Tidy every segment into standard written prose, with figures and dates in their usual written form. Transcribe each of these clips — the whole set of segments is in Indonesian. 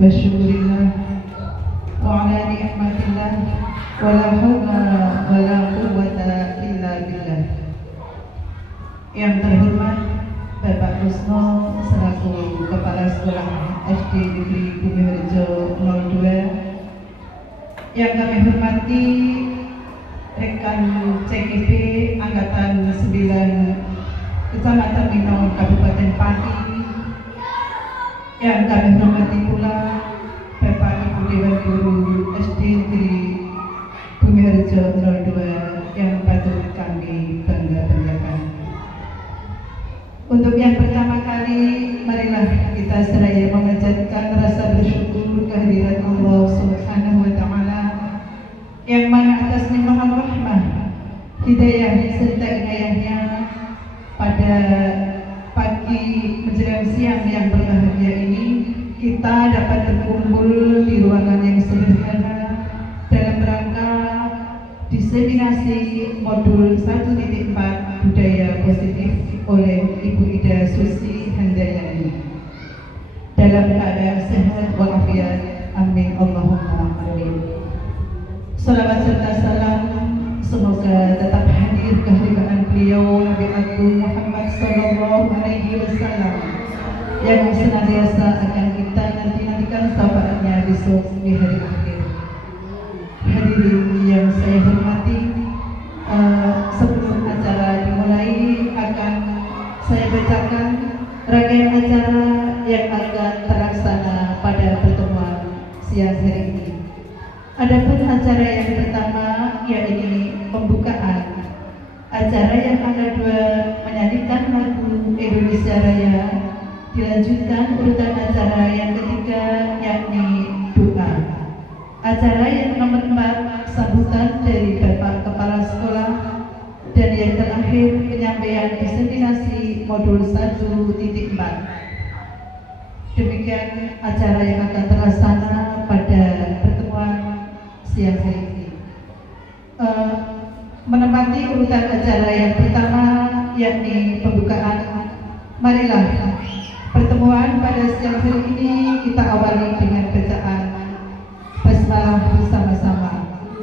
Wasyukurillah wa ala ni'matillah wa la hawla wa la quwwata illa billah. Yang terhormat Bapak Rusno selaku Kepala Sekolah SD Negeri Bumi Harjo 02, yang kami hormati rekan CGP Angkatan 9 Kecamatan Minong Kabupaten Pati, yang kami hormati pula Bapak Ibu Dewan Guru SD Negeri Bumi Harjo 02 yang patut kami bangga-banggakan. Untuk yang pertama kali, marilah kita seraya memanjatkan rasa bersyukur kehadirat Allah Subhanahu wa Ta'ala, yang mana atas nikmat rahmah, hidayah serta inayahnya pada pagi menjelang siang yang berbahagia ini, kita dapat berkumpul di ruangan yang sederhana dalam rangka diseminasi modul 1.4 budaya positif oleh Ibu Ida Susi Handayani dalam keadaan sehat walafiat. Amin Allahumma amin. Salawat serta salam semoga tetap hadir kehadiran beliau Nabi Agung Muhammad Sallallahu Alaihi Wasallam yang senantiasa akan kita nantikan syafaatnya besok di hari akhir. Hadirin yang saya hormati, sebelum acara dimulai akan saya bacakan rangkaian acara yang akan terlaksana pada pertemuan siang hari ini. Adapun acara yang pertama yaitu pembukaan. Acara yang kedua menyanyikan lagu Indonesia Raya, dilanjutkan urutan acara yang ketiga yakni doa. Acara yang nomor 4 sambutan dari Bapak Kepala Sekolah, dan yang terakhir penyampaian diseminasi modul 1.4. Demikian acara yang akan terlaksana pada pertemuan siang hari ini. Menempati urutan acara yang pertama yakni pembukaan, marilah pertemuan pada siang hari ini kita awali dengan bacaan basmalah bersama-sama.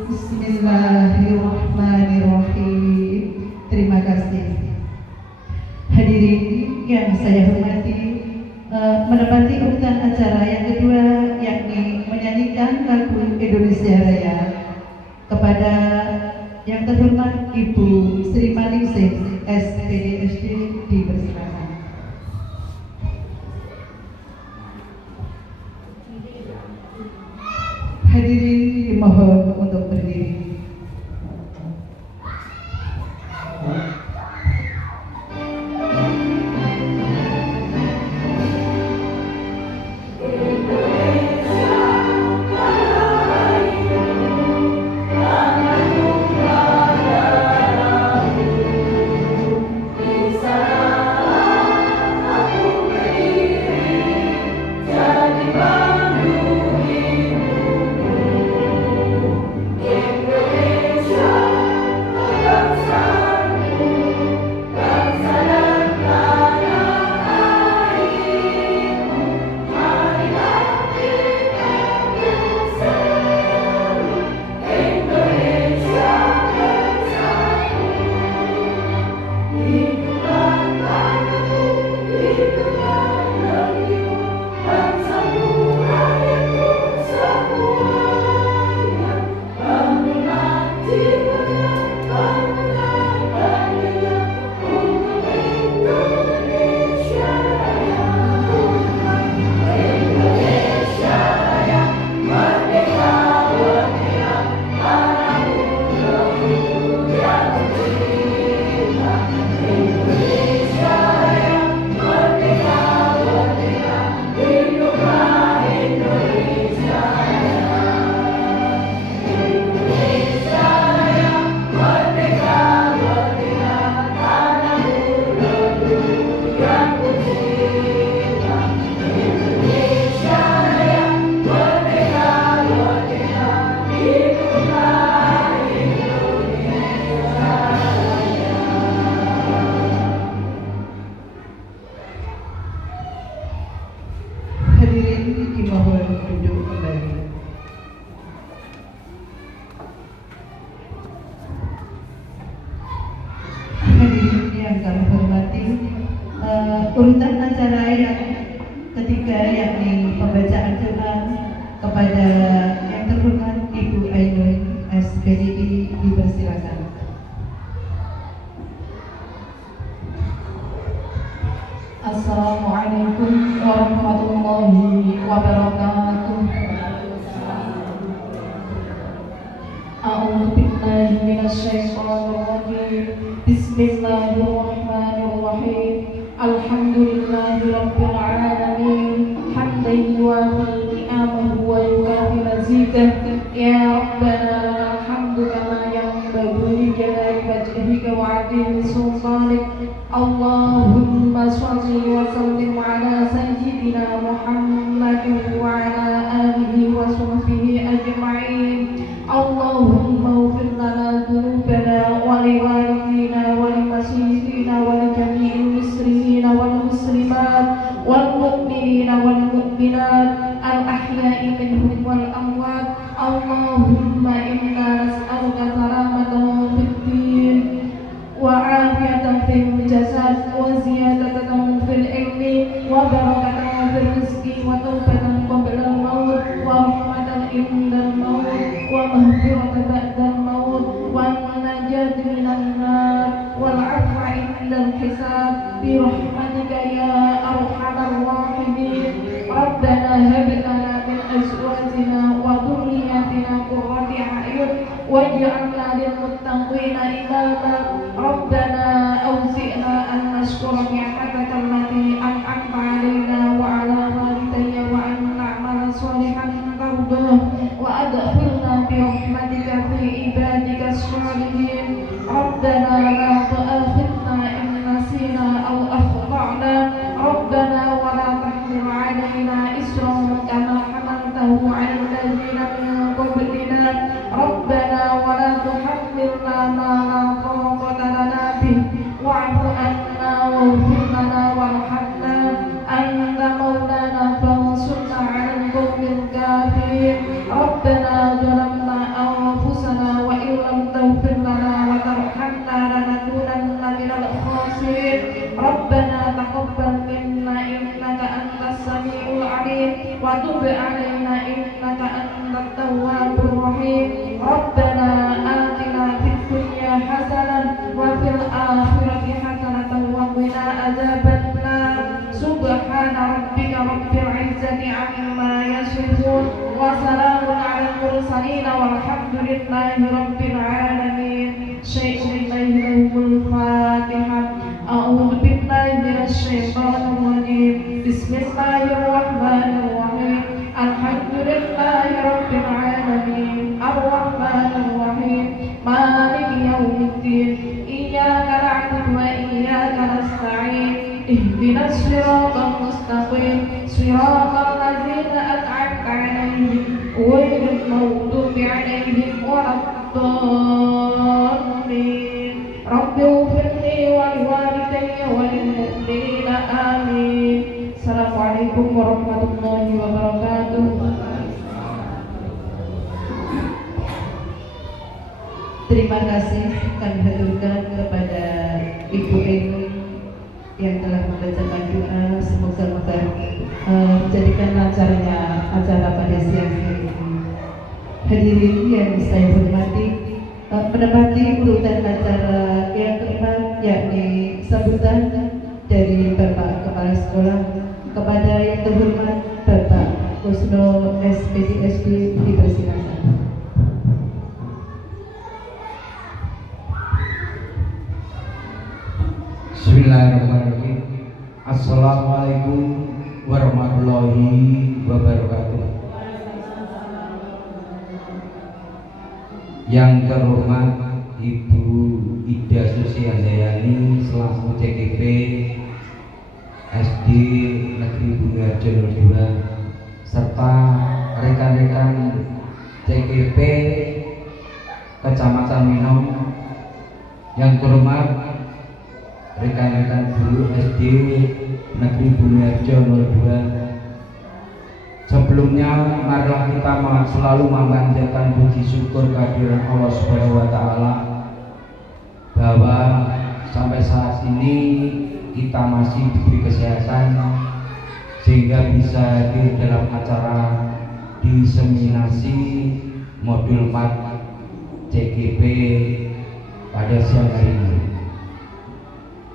Bismillahirrahmanirrahim. Terima kasih. Hadirin yang saya hormati, menempati urutan acara yang kedua yakni menyanyikan lagu Indonesia Raya kepada yang terhormat Ibu Sri Maningsih SPDSD dipersilakan. Hadirin dimohon untuk berdiri. Di sana Urutan acara yang ketiga yakni pembacaan doa kepada yang terhormat Ibu Ainun SPDI, dipersilakan. Assalamualaikum warahmatullahi wabarakatuh. A'udzu billahi minasyaitonir rajim. Bismillahirrahmanirrahim. Alhamdulillahi rabbil alamin. Hamdan yuwafi ni'amahu wa yukafi mazidah. Ya Rabbana lakal hamdu kama yanbaghi li jalali wajhika wa 'azimi sultanik. Allahumma shalli wa sallim ala sayyidina Muhammadin wa ala alihi wa sahbihi ajma'in. Allahumma ighfir lana dhunubana wa li walidina wa li masyikhina wa li jami'il muslimina wal muslimat wal mu'minina wal mu'minat al ahya'i minhum wal amwat. Allahumma inna nas'aluka salamatan fid din wa afiyatan fil jasad wa ziyadatan fil ilmi wa barakatan fil rizqi wa taubatan qabla al maut wa rahmatan inda al maut wa maghfiratan ba'da al maut wa najat minan nar wal 'afwa inda al hisab bi rahmatika ya arhamar rahimin. Rabbana hab lana min azwajina wa dhurriyyatina qurrata a'yun waj'alna lil muttaqina imama. Rabbana awzi'na an nashkura ni'mataka allati an'amta 'alaina wa 'ala walidayya wa an na'mala shalihan tardah wa adkhilna bi rahmatika fi ibadika shalihin. Rabbana la tu'akhidna in nasina aw akhtana. Rabbana wa la tahmil 'alaina isran kama hamaltahu 'ala alladhina min qablina. Rabbana wa la tuhammilna ma la taqata lana bih wa'fu 'anna waghfir lana warhamna anta maulana fansurna 'alal qawmil kafirin. Rabbana zalamna anfusana wa illam taghfir lana wa tarhamna lanakunanna minal khasirin. Rabbana taqabbal minna innaka antas samiul 'alim wa tub 'alaina innaka antat tawwabur rahim. Rabbana atina fid dunya hasanah wa fil akhirati hasanah wa qina adzabannar. Subhana rabbika rabbil izzati 'amma yasifun wa salamun 'alal mursalin walhamdulillahi rabbil alamin. Syai'ul Fatihah. A'udzu billahi minasyaitonir rajim. Bismillahirrahmanirrahim. Alhamdulillahi rabbil alamin. Ar-Rahmanir Rahim. Maliki yaumiddin. Iyyaka na'budu wa iyyaka nasta'in. Ihdinas siratal mustaqim. Siratal ladzina an'amta 'alaihim ghairil maghdubi 'alaihim waladdallin. Rabbi ighfirli wa liwalidayya wa lil mu'minina amin. Assalamualaikum warahmatullahi wabarakatuh. Terima kasih kami haturkan kepada Ibu Ainun yang telah membacakan doa. Semoga menjadikan lancarnya acara pada siang hari ini. Hadirin yang saya hormati, menempati urutan acara yang keempat yakni sambutan dari Bapak Kepala Sekolah kepada yang terhormat Bapak Kusno SPDSD, dipersilakan. Bismillahirrahmanirrahim. Assalamualaikum warahmatullahi wabarakatuh. Yang terhormat Ibu Ida Susi Andayani selaku CGP SD Negeri Bumi Harjo 02 serta rekan-rekan CGP Kecamatan Minom. Yang terhormat rekan-rekan guru SD Negeri Bumi Harjo 02. Sebelumnya marilah kita selalu memanjatkan puji syukur kehadiran Allah Subhanahu wa taala bahwa sampai saat ini kita masih masih diberi kesehatan sehingga bisa hadir dalam acara diseminasi modul 4 CGP pada siang hari ini.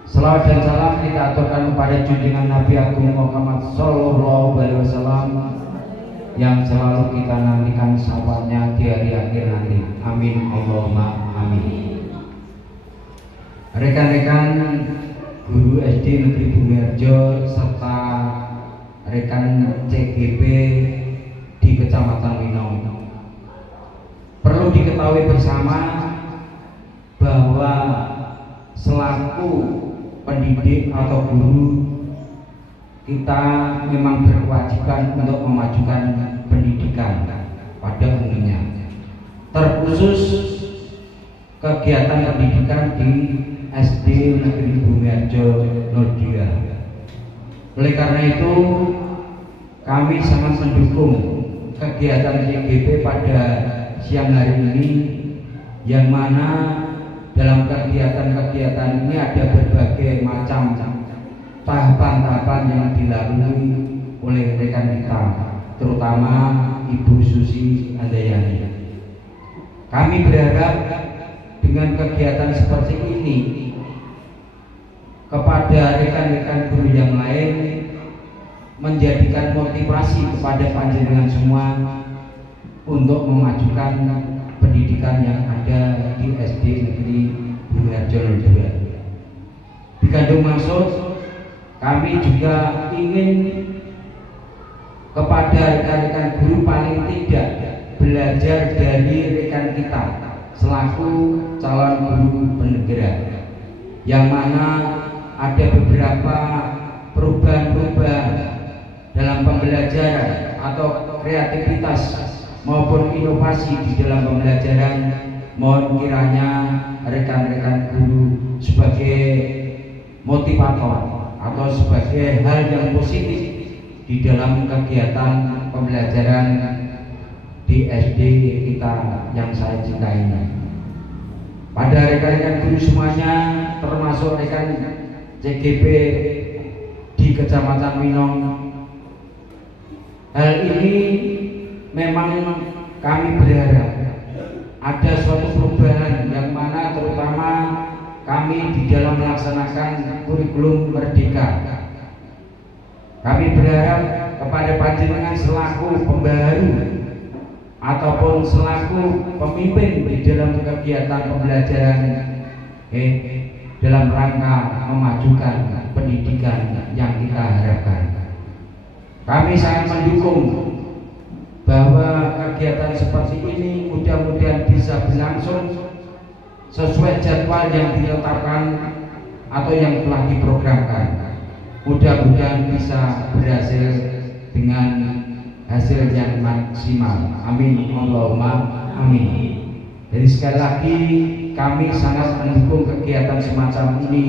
Selawat dan salam kita aturkan kepada junjungan Nabi Agung Muhammad Sallallahu Alaihi Wasallam yang selalu kita nantikan syafaatnya di hari akhir nanti. Amin Allahumma amin. Rekan-rekan guru SD Negeri Bumiharjo serta rekan CGP di Kecamatan Winong, perlu diketahui bersama bahwa selaku pendidik atau guru kita memang berkewajiban untuk memajukan pendidikan pada umumnya, terkhusus kegiatan pendidikan di SD Negeri Bumiharjo 02. Oleh karena itu kami sangat mendukung kegiatan CGP pada siang hari ini, yang mana dalam kegiatan-kegiatan ini ada berbagai macam tahapan-tahapan yang dilalui oleh rekan kita, terutama Ibu Susi Andayani. Kami berharap dengan kegiatan seperti ini kepada rekan-rekan guru yang lain menjadikan motivasi kepada panjenengan semua untuk memajukan pendidikan yang ada di SD Negeri Bumiharjo 02. Dikandung maksud, kami juga ingin kepada rekan-rekan guru paling tidak belajar dari rekan kita selaku calon guru bernegara, yang mana ada beberapa perubahan-perubahan dalam pembelajaran atau kreativitas maupun inovasi di dalam pembelajaran. Mohon kiranya rekan-rekan guru sebagai motivator atau sebagai hal yang positif di dalam kegiatan pembelajaran di SD kita yang saya cintai ini. Pada rekan-rekan guru semuanya, termasuk rekan CGP di Kecamatan Winong, hal ini memang kami berharap ada suatu perubahan yang mana terutama kami di dalam melaksanakan kurikulum merdeka. Kami berharap kepada panjenengan selaku pembaharu ataupun selaku pemimpin di dalam kegiatan pembelajaran dalam rangka memajukan pendidikan yang kita harapkan. Kami sangat mendukung bahwa kegiatan seperti ini mudah-mudahan bisa berlangsung sesuai jadwal yang ditetapkan atau yang telah diprogramkan. Mudah-mudahan bisa berhasil dengan hasil yang maksimal. Amin Allahumma amin. Jadi sekali lagi kami sangat mendukung kegiatan semacam ini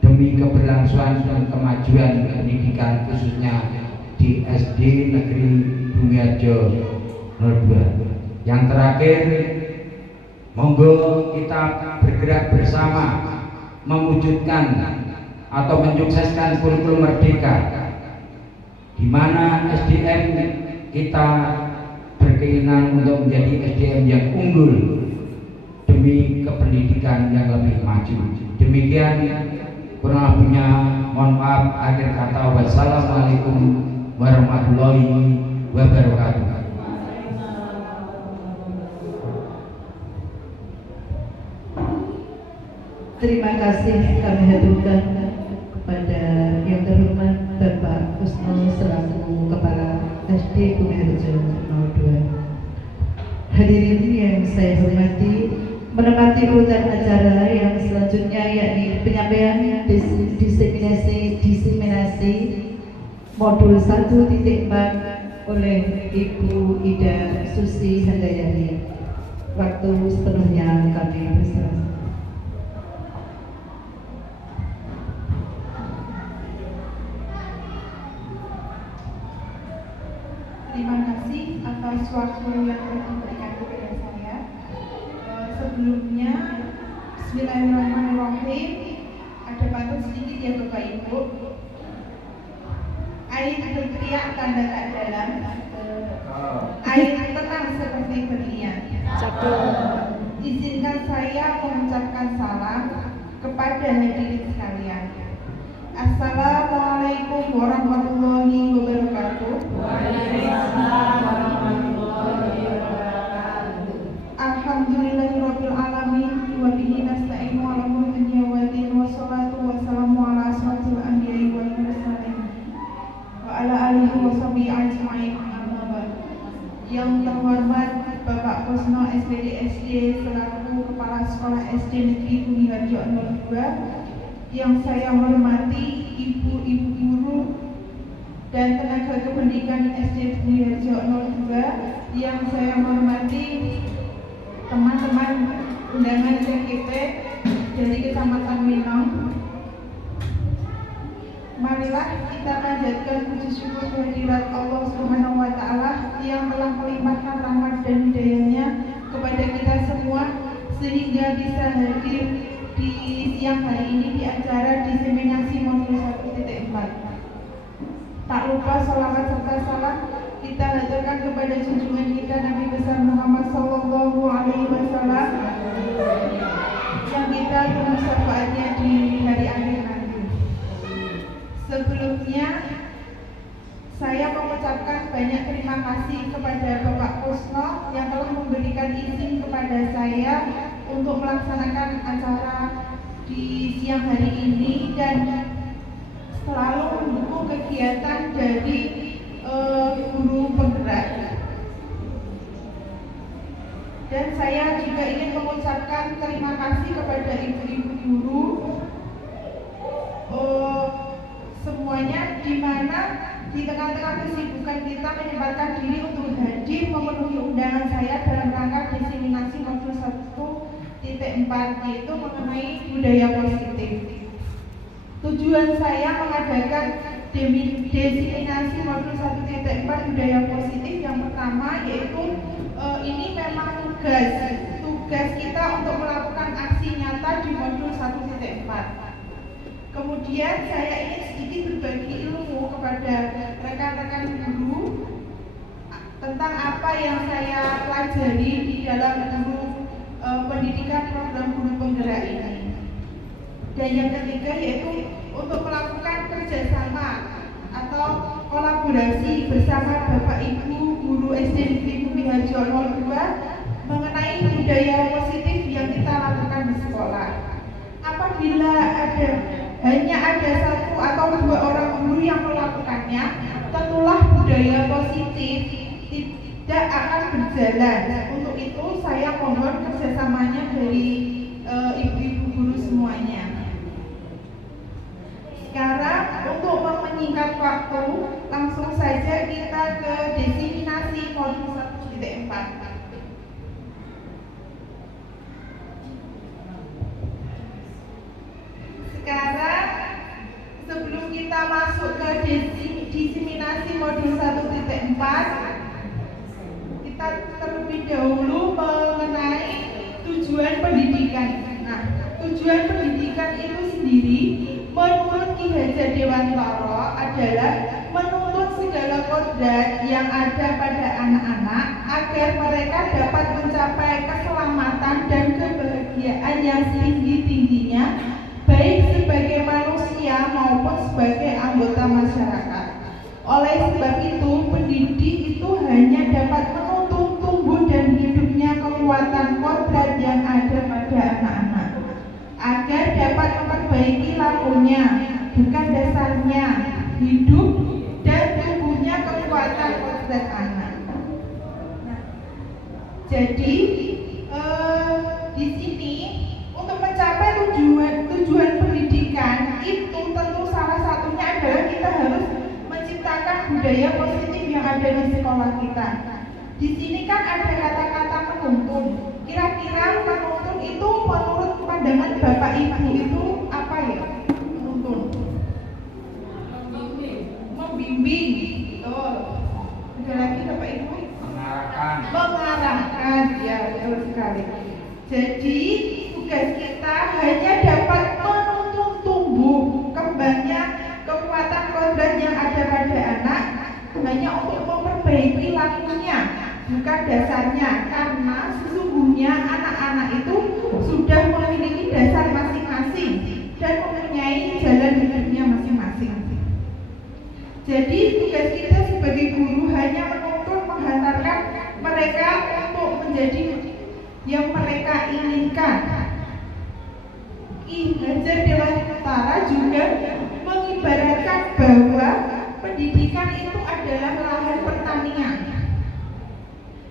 demi keberlangsungan dan kemajuan pendidikan khususnya di SD Negeri Bumiharjo 02. Yang terakhir, monggo kita bergerak bersama mewujudkan atau mensukseskan kurikulum merdeka, di mana SDM kita berkeinginan untuk menjadi SDM yang unggul demi kependidikan yang lebih maju. Demikian kurang lebihnya, mohon maaf. Akhir kata, wassalamualaikum warahmatullahi wabarakatuh. Terima kasih kami haturkan kepada yang terhormat Bapak Kusno selaku Kepala SD Bumiharjo 02. Hadirin yang saya hormati, menempati urutan acara yang selanjutnya yakni penyampaian diseminasi modul 1.4 oleh Ibu Ida Susi Handayani. Waktu sepenuhnya kami berserah. Terima kasih atas waktu yang diberikan kepada saya. Sebelumnya, Bismillahirrahmanirrahim. Ada pantun sedikit ya Bapak Ibu. Air berteriak tanda tak dalam, air tenang seperti berlian. Izinkan saya mengucapkan salam kepada hadirin sekalian. Assalamualaikum warahmatullahi wabarakatuh. Alhamdulillahirabbil alamin wa bihi nasta'inu ala umuri dunya waddin wassalatu wassalamu ala asrofil anbiya'i wal mursalin wa ala alihi wa sahbihi ajma'in. Amma ba'd. Yang terhormat Bapak Kusno SPD SD selaku Kepala Sekolah SD Negeri Bumi Harjo 02, yang saya hormati ibu-ibu guru dan tenaga kependidikan SD Bumi Harjo 02, yang saya hormati teman-teman undangan CKP dari Kecamatan Minong. Marilah kita panjatkan puji syukur kehadirat Allah Subhanahu wa Ta'ala yang telah melimpahkan rahmat dan hidayahnya kepada kita semua sehingga bisa hadir di siang hari ini di acara diseminasi modul 1.4. Tak lupa sholawat serta salam kita haturkan kepada junjungan kita Nabi besar Muhammad Sallallahu Alaihi Wasallam yang kita tunggu syafaatnya di hari akhir nanti. Sebelumnya saya mengucapkan banyak terima kasih kepada Bapak Kusno yang telah memberikan izin kepada saya untuk melaksanakan acara di siang hari ini dan selalu mendukung kegiatan dari guru penggerak. Dan saya juga ingin mengucapkan terima kasih kepada ibu-ibu guru semuanya, di mana di tengah-tengah kesibukan kita menyempatkan diri untuk hadir memenuhi undangan saya dalam rangka diseminasi modul 1.4, yaitu mengenai budaya positif. Tujuan saya mengadakan diseminasi modul 1.4 budaya positif yang pertama yaitu ini memang tugas kita untuk melakukan aksi nyata di modul 1.4. Kemudian saya ingin sedikit berbagi ilmu kepada rekan-rekan guru tentang apa yang saya pelajari di dalam guru pendidikan program guru penggerak ini. Dan yang ketiga yaitu untuk melakukan kerjasama atau kolaborasi bersama Bapak Ibu guru SD Negeri Bumi Harjo 02 mengenai budaya positif yang kita lakukan di sekolah. Apabila hanya ada satu atau dua orang guru yang melakukannya, tentulah budaya positif tidak akan berjalan. Untuk itu saya mohon kerjasamanya dari ibu-ibu guru semuanya. Sekarang untuk menyingkat waktu, langsung saja kita ke diseminasi modul 1.4. Sekarang sebelum kita masuk ke diseminasi modul 1.4, kita terlebih dahulu mengenai tujuan pendidikan. Nah, tujuan pendidikan itu sendiri menurut Ki Hajar Dewantara adalah menuntut segala kodrat yang ada pada anak-anak agar mereka dapat mencapai keselamatan dan kebahagiaan yang setinggi-tingginya, baik sebagai manusia maupun sebagai anggota masyarakat. Oleh sebab itu, pendidik itu hanya dapat menuntun tumbuh dan hidupnya kekuatan kodrat yang ada pada anak-anak, agar dapat memperbaiki lakunya, bukan dasarnya, hidup dan tumbuhnya kekuatan kodrat anak. Jadi di sini untuk mencapai tujuan pendidikan itu tentu salah satunya adalah kita harus menciptakan budaya positif yang ada di sekolah kita. Di sini kan ada kata-kata menuntun. Kira-kira menuntun itu menurut pandangan Bapak Ibu itu apa ya? Menuntun. Membimbing. Betul. Ada lagi Bapak Ibu? Mengarahkan. Ya, betul sekali. Jadi tugas kita hanya dapat menuntun perilakunya, bukan dasarnya, karena sesungguhnya anak-anak itu sudah memiliki dasar masing-masing dan mempunyai jalan hidupnya masing-masing. Jadi tugas kita sebagai guru hanya menuntun menghantarkan mereka untuk menjadi yang mereka inginkan. Ki Hajar Dewantara juga mengibaratkan bahwa pendidikan itu adalah lahan pertanian.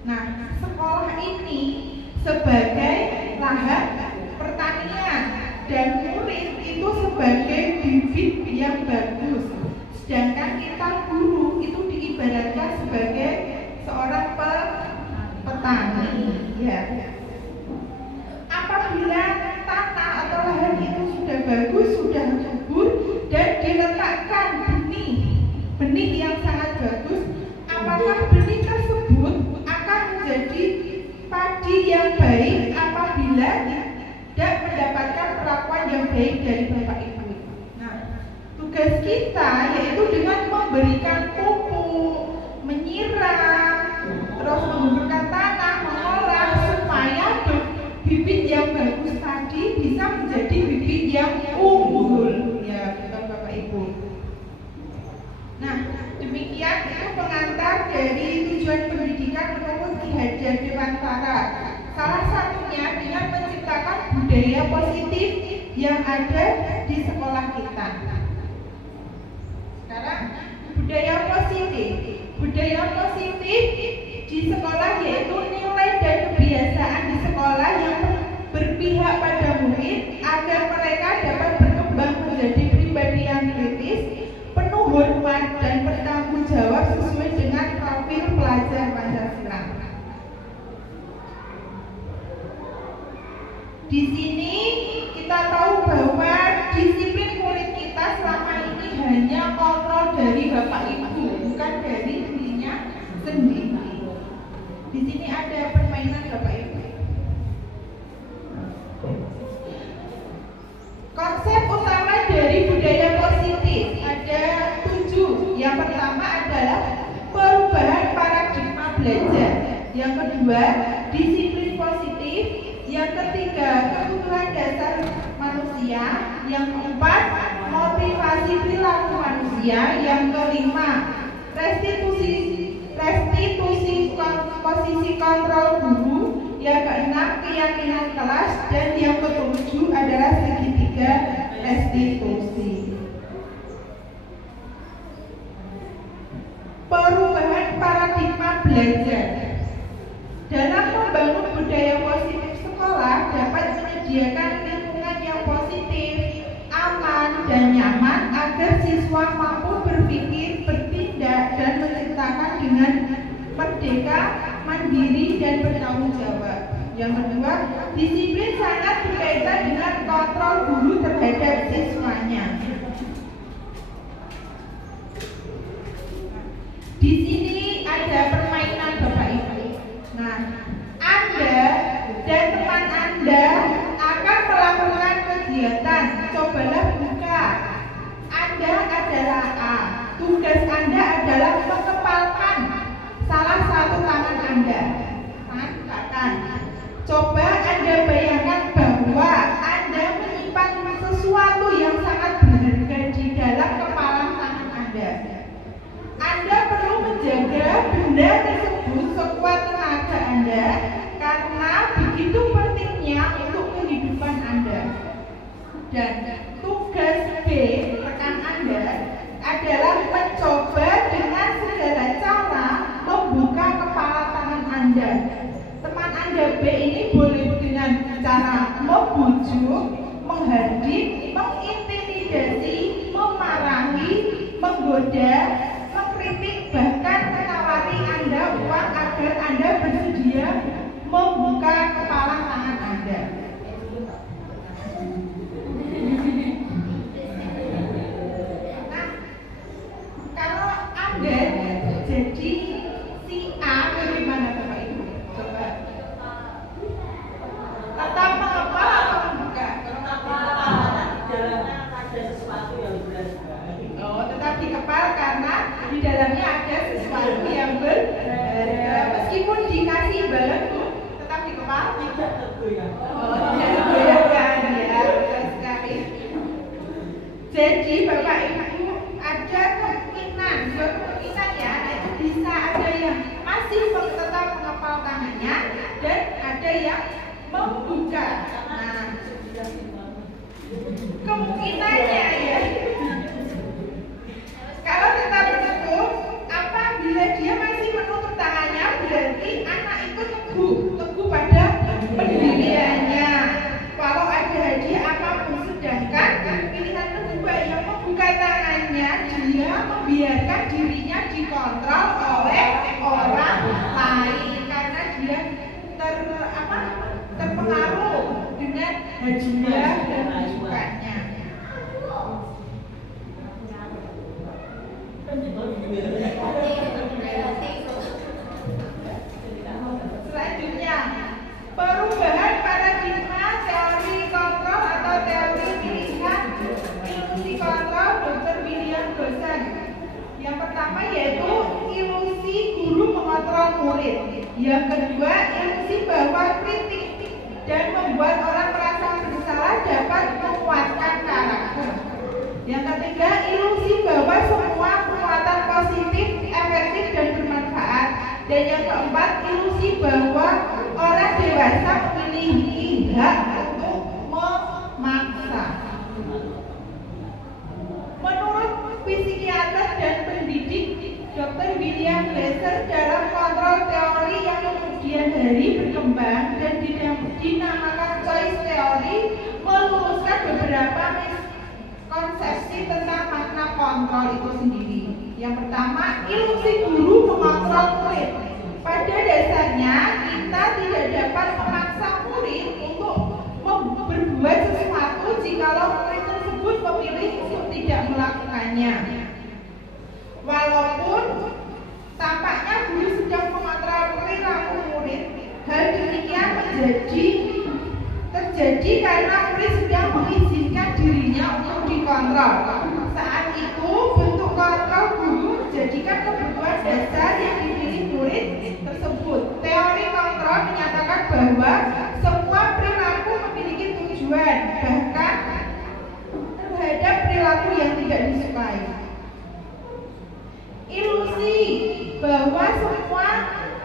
Nah, sekolah ini sebagai lahan pertanian dan murid itu sebagai bibit yang bagus. Sedangkan kita guru itu diibaratkan sebagai seorang petani. Ya. Apabila tanah atau lahan itu sudah bagus, sudah subur dan diletakkan benih yang sangat bagus, apakah benih tersebut akan menjadi padi yang baik apabila tidak mendapatkan perlakuan yang baik dari Bapak Ibu. Nah, tugas kita yaitu dengan memberikan pupuk, menyiram, terus menggunakan tanah, mengolah supaya bibit yang bagus tadi bisa menjadi bibit yang unggul. Ya, betul Bapak Ibu. Nah, demikian itu pengantar dari tujuan pendidikan menurut Ki Hajar Dewantara. Salah satunya dengan menciptakan budaya positif yang ada di sekolah kita. Sekarang budaya positif di sekolah yaitu nilai dan kebiasaan di sekolah yang berpihak pada murid agar mereka dapat berkembang menjadi pribadi yang kritis, penuh hormat dan bertanggung jawab sesuai dengan profil pelajar Pancasila. Di sini kita tahu bahwa disiplin murid kita selama ini hanya kontrol dari Bapak Ibu, bukan dari dirinya sendiri. Di sini ada permainan Bapak Ibu. Konsep utama dari budaya positif ada 7. Yang pertama adalah perubahan paradigma belajar. Yang kedua, disiplin positif. Yang ketiga, kebutuhan dasar manusia. Yang keempat, motivasi perilaku manusia. Yang kelima, restitusi posisi kontrol guru. Yang keenam, keyakinan kelas. Dan yang ketujuh adalah segitiga restitusi. Perubahan paradigma belajar. Dalam membangun budaya positif sekolah dapat menyediakan lingkungan yang positif, aman, dan nyaman agar siswa mampu berpikir, bertindak, dan menciptakan dengan merdeka, mandiri, dan bertanggung jawab. Yang kedua, disiplin sangat berkaitan dengan kontrol guru terhadap siswanya. Di sini ada permainan Bapak Ibu. Nah, Anda dan teman Anda akan melakukan kegiatan. Cobalah buka. Anda adalah A. Tugas Anda adalah mengepalkan salah satu tangan Anda. Tangan. Coba Anda bayangkan bahwa Anda menyimpan sesuatu yang sangat berharga di dalam kepalan tangan Anda. Anda perlu menjaga benda tersebut sekuat tenaga Anda karena begitu pentingnya untuk kehidupan Anda. Dan tugas B rekan Anda adalah mencoba dengan segala cara membuka kepala tangan Anda. Teman Anda B ini boleh dengan cara membujuk, menghardik, mengintimidasi, memarahi, menggoda, mengkritik, bahkan menawari Anda uang agar Anda bersedia membuka kepala tangan Anda. Nah, kalau Anda jadi si A, bagaimana Bapak Ibu? Coba. Tetap mengepal atau membuka? Oh, tetap dikepal karena membiarkan dirinya dikontrol oleh orang lain karena dia terpengaruh dengan hadiah dan masukannya. Selanjutnya, perubahan paradigma teori kontrol atau teori pilihan ilusi kontrol Dr. William Gibson. Yang pertama yaitu ilusi guru mengontrol murid. Yang kedua, ilusi bahwa kritik dan membuat orang merasa bersalah dapat menguatkan karakter. Yang ketiga, ilusi bahwa semua penguatan positif, efektif dan bermanfaat. Dan yang keempat, ilusi bahwa orang dewasa memiliki hak untuk memaksa. Menurut psikiater dan pendidik Dr. William Gibson dalam kontrol teori yang kemudian hari berkembang dan dinamakan choice theory, meluluskan beberapa konsepsi tentang makna kontrol itu sendiri. Yang pertama, ilusi guru mengontrol murid. Pada dasarnya kita tidak dapat memaksa murid untuk berbuat sesuatu jikalau murid tersebut memilih untuk tidak melakukannya. Walaupun tampaknya guru sedang mengontrol perilaku murid, hal demikian terjadi karena murid sedang mengizinkan dirinya untuk dikontrol. Saat itu bentuk kontrol guru menjadikan kebutuhan dasar yang dipilih murid tersebut. Teori kontrol menyatakan bahwa semua perilaku memiliki tujuan, bahkan terhadap perilaku yang tidak disukai. Ilusi bahwa semua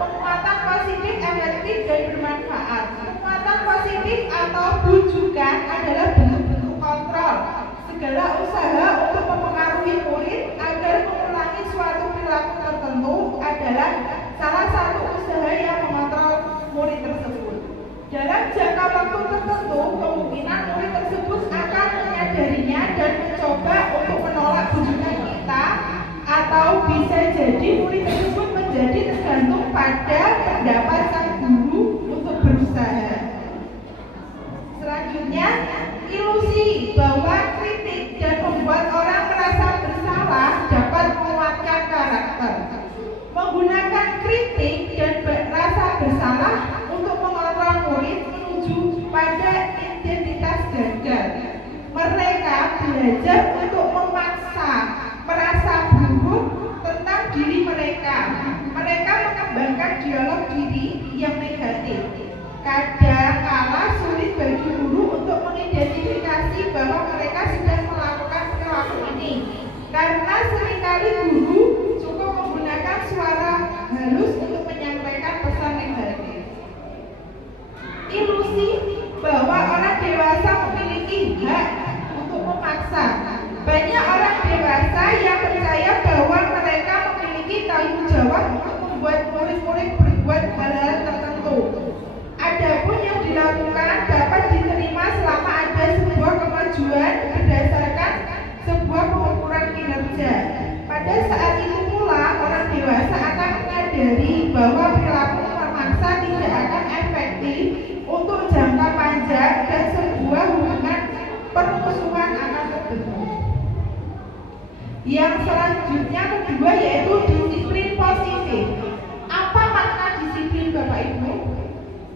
penguatan positif, efektif dan bermanfaat. Penguatan positif atau bujukan adalah bentuk-bentuk kontrol. Segala usaha untuk mempengaruhi murid agar mengulangi suatu perilaku tertentu adalah salah satu usaha yang mengontrol murid tersebut. Dalam jangka waktu tertentu, kemungkinan murid tersebut akan menyadarinya dan mencoba untuk menolak bujukan kita, atau bisa jadi murid tersebut menjadi tergantung pada pendapat sang guru untuk berusaha. Selanjutnya, ilusi bahwa kritik dan membuat orang merasa bersalah dapat menguatkan karakter. Menggunakan kritik dan rasa bersalah untuk mengontrol murid menuju pada identitas gagal. Mereka belajar untuk memaksa merasa buruk tentang diri mereka. Mereka mengembangkan dialog diri yang negatif. Kadang kala sulit bagi guru untuk mengidentifikasi bahwa mereka sedang melakukan perilaku ini, karena seringkali guru cukup menggunakan suara halus untuk menyampaikan pesan negatif. Ilusi bahwa orang dewasa memiliki hak untuk memaksa. Banyak orang dewasa yang percaya bahwa mereka memiliki tanggung jawab untuk membuat murid-murid berbuat hal-hal tertentu. Adapun yang dilakukan dapat diterima selama ada sebuah kemajuan berdasarkan sebuah pengukuran kinerja. Pada saat itu pula orang dewasa akan menyadari bahwa perilaku memaksa tidak akan efektif untuk jangka panjang dan sebuah hubungan permusuhan akan terbentuk. Yang selanjutnya kedua yaitu disiplin positif. Apa makna disiplin Bapak Ibu?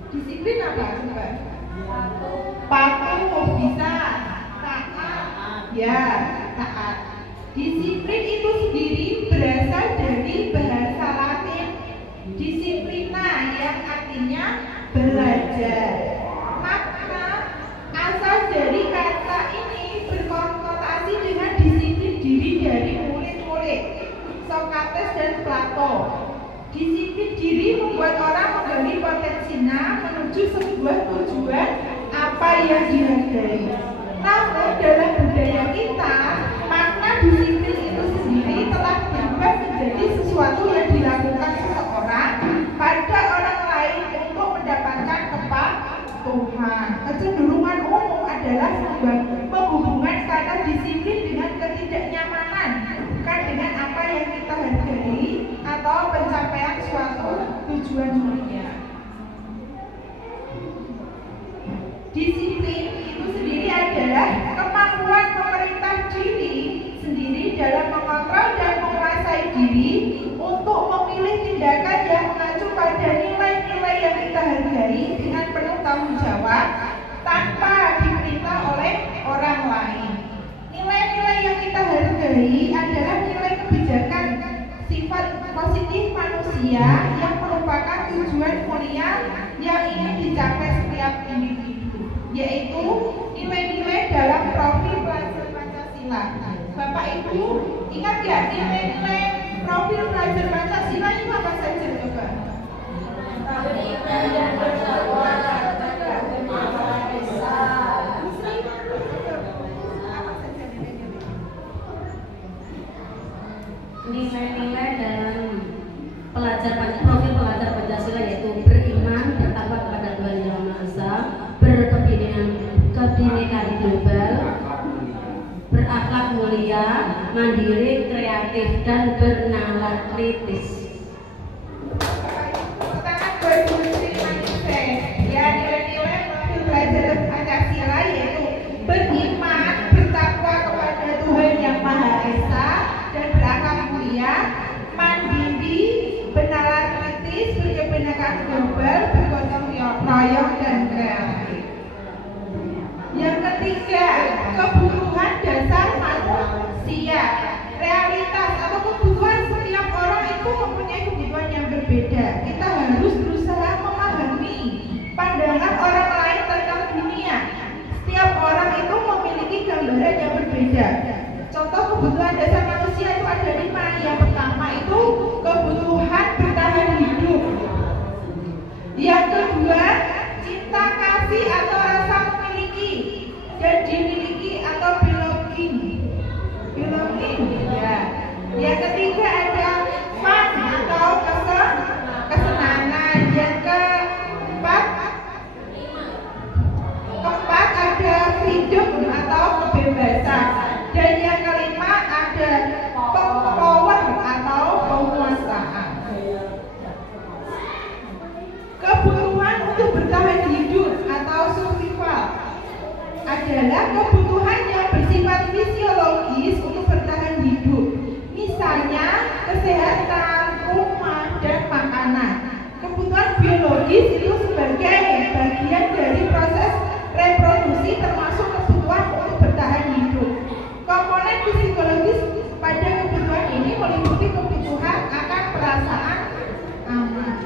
Disiplin apa coba? Patuh, bisa, taat, ya, taat. Disiplin itu sendiri berasal dari bahasa Latin disiplina yang artinya belajar. Makna asal dari kata ini berkonotasi dengan disiplin diri dari murid-murid Sokrates dan Plato. Disiplin diri membuat orang menggali potensinya menuju sebuah tujuan apa yang dihargai. Namun dalam budaya kita, makna disiplin itu sendiri telah berubah menjadi sesuatu yang dilakukan seseorang pada orang lain untuk mendapatkan kepatuhan. Kecenderungan umum adalah menghubungkan kata disiplin dengan ketidaknyamanan, bukan dengan apa yang tujuan mulia. Disiplin itu sendiri adalah kemampuan memerintah diri sendiri dalam mengontrol dan menguasai diri untuk memilih tindakan yang mengacu pada nilai-nilai yang kita hargai dengan penuh tanggung jawab tanpa diperintah oleh orang lain. Nilai-nilai yang kita hargai adalah nilai kebijakan sifat positif manusia yang merupakan tujuan mulia yang ingin dicapai setiap individu, yaitu nilai-nilai dalam profil pelajar Pancasila. Bapak Ibu, ingat ya nilai-nilai profil pelajar Pancasila itu apa saja coba? Nilai-nilai dalam profil pelajar Pancasila yaitu beriman, bertakwa kepada Tuhan Yang Maha Esa, berkebinekaan global, berakhlak mulia, mandiri, kreatif, dan bernalar kritis. Tangan berdiri manifest. Ya, nilai-nilai profil pelajar Pancasila yaitu beriman, bertakwa kepada Tuhan Yang Maha Esa, dan berakhlak mulia, mandiri, bernalar kritis, berkebinekaan global, bergotong royong, dan kreatif. Yang ketiga, kebutuhan dasar manusia. Realitas atau kebutuhan setiap orang itu mempunyai kebutuhan yang berbeda. Kita harus berusaha memahami pandangan orang lain tentang dunia. Setiap orang itu memiliki gambaran yang berbeda. Contoh kebutuhan dasar manusia itu ada 5. Yang pertama itu kebutuhan bertahan hidup. Yang kedua, cinta kasih atau rasa memiliki dan dimiliki atau belonging ya. Yang ketiga ada fun atau kesenangan. Yang keempat ada freedom atau kebebasan. Dan yang kelima ada power atau penguasaan. Kebutuhan untuk bertahan hidup atau survival adalah kebutuhan yang bersifat fisiologis untuk bertahan hidup. Misalnya kesehatan, rumah, dan makanan. Kebutuhan biologis itu sebagai bagian dari proses reproduksi termasuk kebutuhan untuk bertahan hidup. Komponen psikologis pada kebutuhan ini meliputi kebutuhan akan perasaan aman.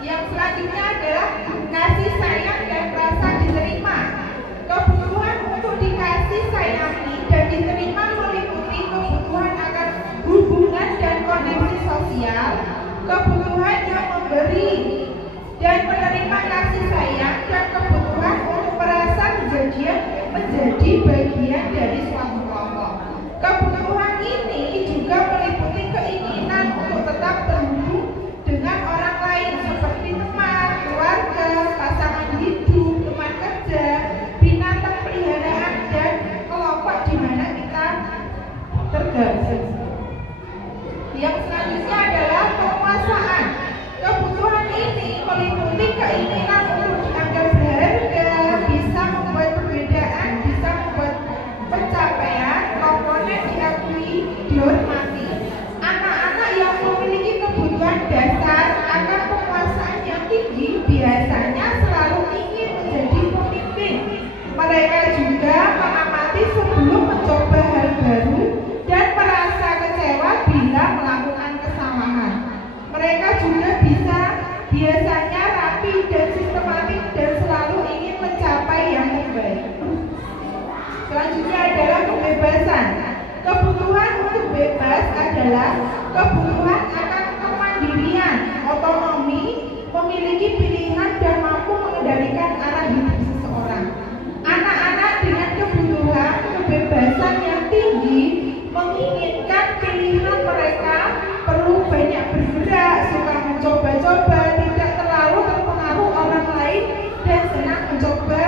Yang selanjutnya adalah kasih sayang dan rasa diterima. Kebutuhan untuk dikasih sayangi dan diterima meliputi kebutuhan akan hubungan dan koneksi sosial, kebutuhan yang memberi dan menerima kasih sayang, dan kebutuhan untuk merasa menjadi bagian dari suatu kelompok. Kebutuhan ini juga meliputi keinginan untuk tetap terhubung dengan orang lain seperti teman, keluarga, pasangan hidup, teman kerja, binatang peliharaan, dan kelompok di mana kita tergabung. Yang selanjutnya adalah penguasaan. Kebutuhan ini meliputi keinginan untuk dianggap berharga, bisa membuat perbedaan, bisa membuat pencapaian, komponen diakui, dihormati. Anak-anak yang memiliki kebutuhan dasar akan penguasaan yang tinggi biasanya selalu ingin menjadi pemimpin. Mereka juga mengamati sebelum mencoba hal baru dan merasa kecewa bila melakukan kesalahan. Mereka juga biasanya rapi dan sistematik dan selalu ingin mencapai yang terbaik. Selanjutnya adalah kebebasan. Kebutuhan untuk bebas adalah kebutuhan akan kemandirian, otonomi, memiliki pilihan dan mampu mengendalikan arah hidup seseorang. Anak-anak dengan kebutuhan kebebasan yang tinggi menginginkan pilihan mereka perlu banyak bergerak, suka mencoba-coba, tidak terlalu terpengaruh orang lain, dan senang mencoba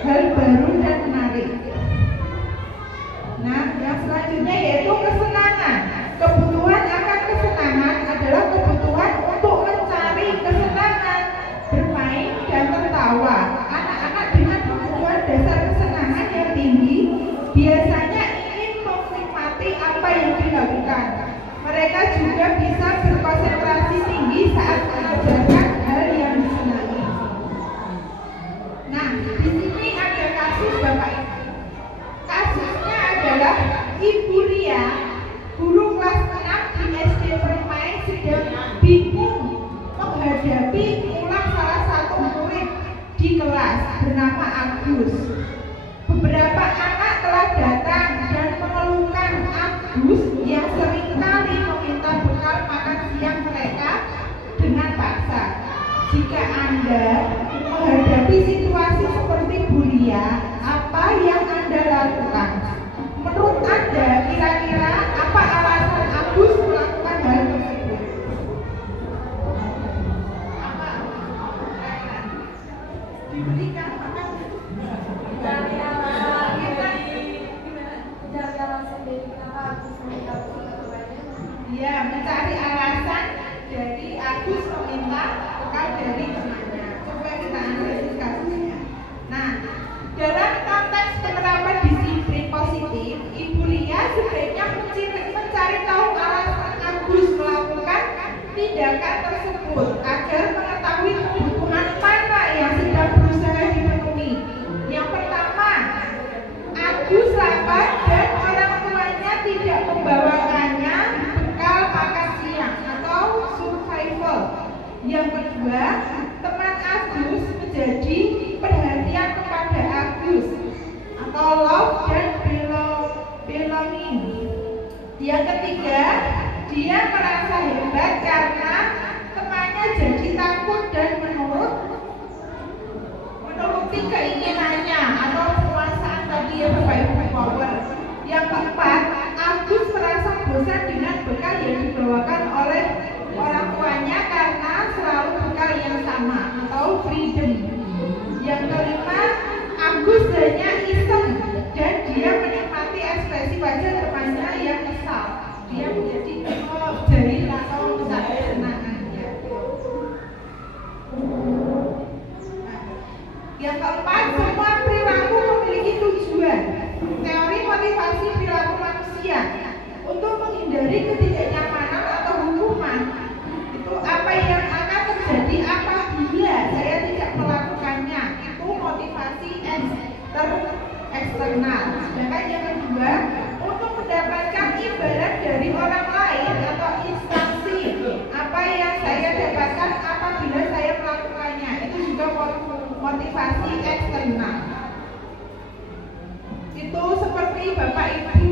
hal baru dan menarik. Nah, yang selanjutnya yaitu kesenangan. Kebutuhan akan kesenangan adalah kebutuhan untuk Agus. Beberapa anak telah datang dan mengeluhkan Agus yang seringkali meminta bekal makan siang mereka dengan paksa. Jika Anda menghadapi situasi seperti Bu Lia, apa yang Anda lakukan? Menurut Anda, kira-kira apa alasan Agus melakukan hal tersebut? Apa? Diberikan makan? Dari alasan dari kenapa Agus meminta kepadanya. Ya, mencari alasan dari Agus meminta bekal dari temannya. Coba kita analisis kasusnya. Nah, dalam konteks penerapan disiplin positif, Ibu Lia sebaiknya mencari tahu alasan Agus melakukan tindakan tersebut agar mengetahui kebutuhan mana yang sedang berusaha dipenuhi. Yang pertama, Agus lapar dan orang tuanya tidak membawakannya bekal makan siang atau survival. Yang kedua, teman Agus menjadi perhatian kepada Agus atau love dan belonging. Yang ketiga, dia merasa hebat karena temannya jadi takut dan menuruti keinginannya atau penguasaan tadi ya Bapak Ibu power. Yang keempat, Agus merasa bosan dengan bekal yang dibawakan oleh orang tuanya karena selalu bekal yang sama atau freedom. Yang kelima, Agus hanya iseng dan dia menikmati ekspresi wajah temannya yang kesal. Dia menjadi jari atau kesenangannya. Yang keempat, semua perilaku memiliki tujuan. Teori motivasi perilaku manusia untuk menghindari ketidaknyamanan atau hukuman. Itu apa yang akan terjadi apabila saya tidak melakukannya. Itu motivasi eksternal. Sedangkan yang kedua, untuk mendapatkan imbalan dari orang lain atau instansi. Apa yang saya dapatkan apabila saya melakukannya. Itu juga motivasi eksternal. Itu seperti Bapak Ibu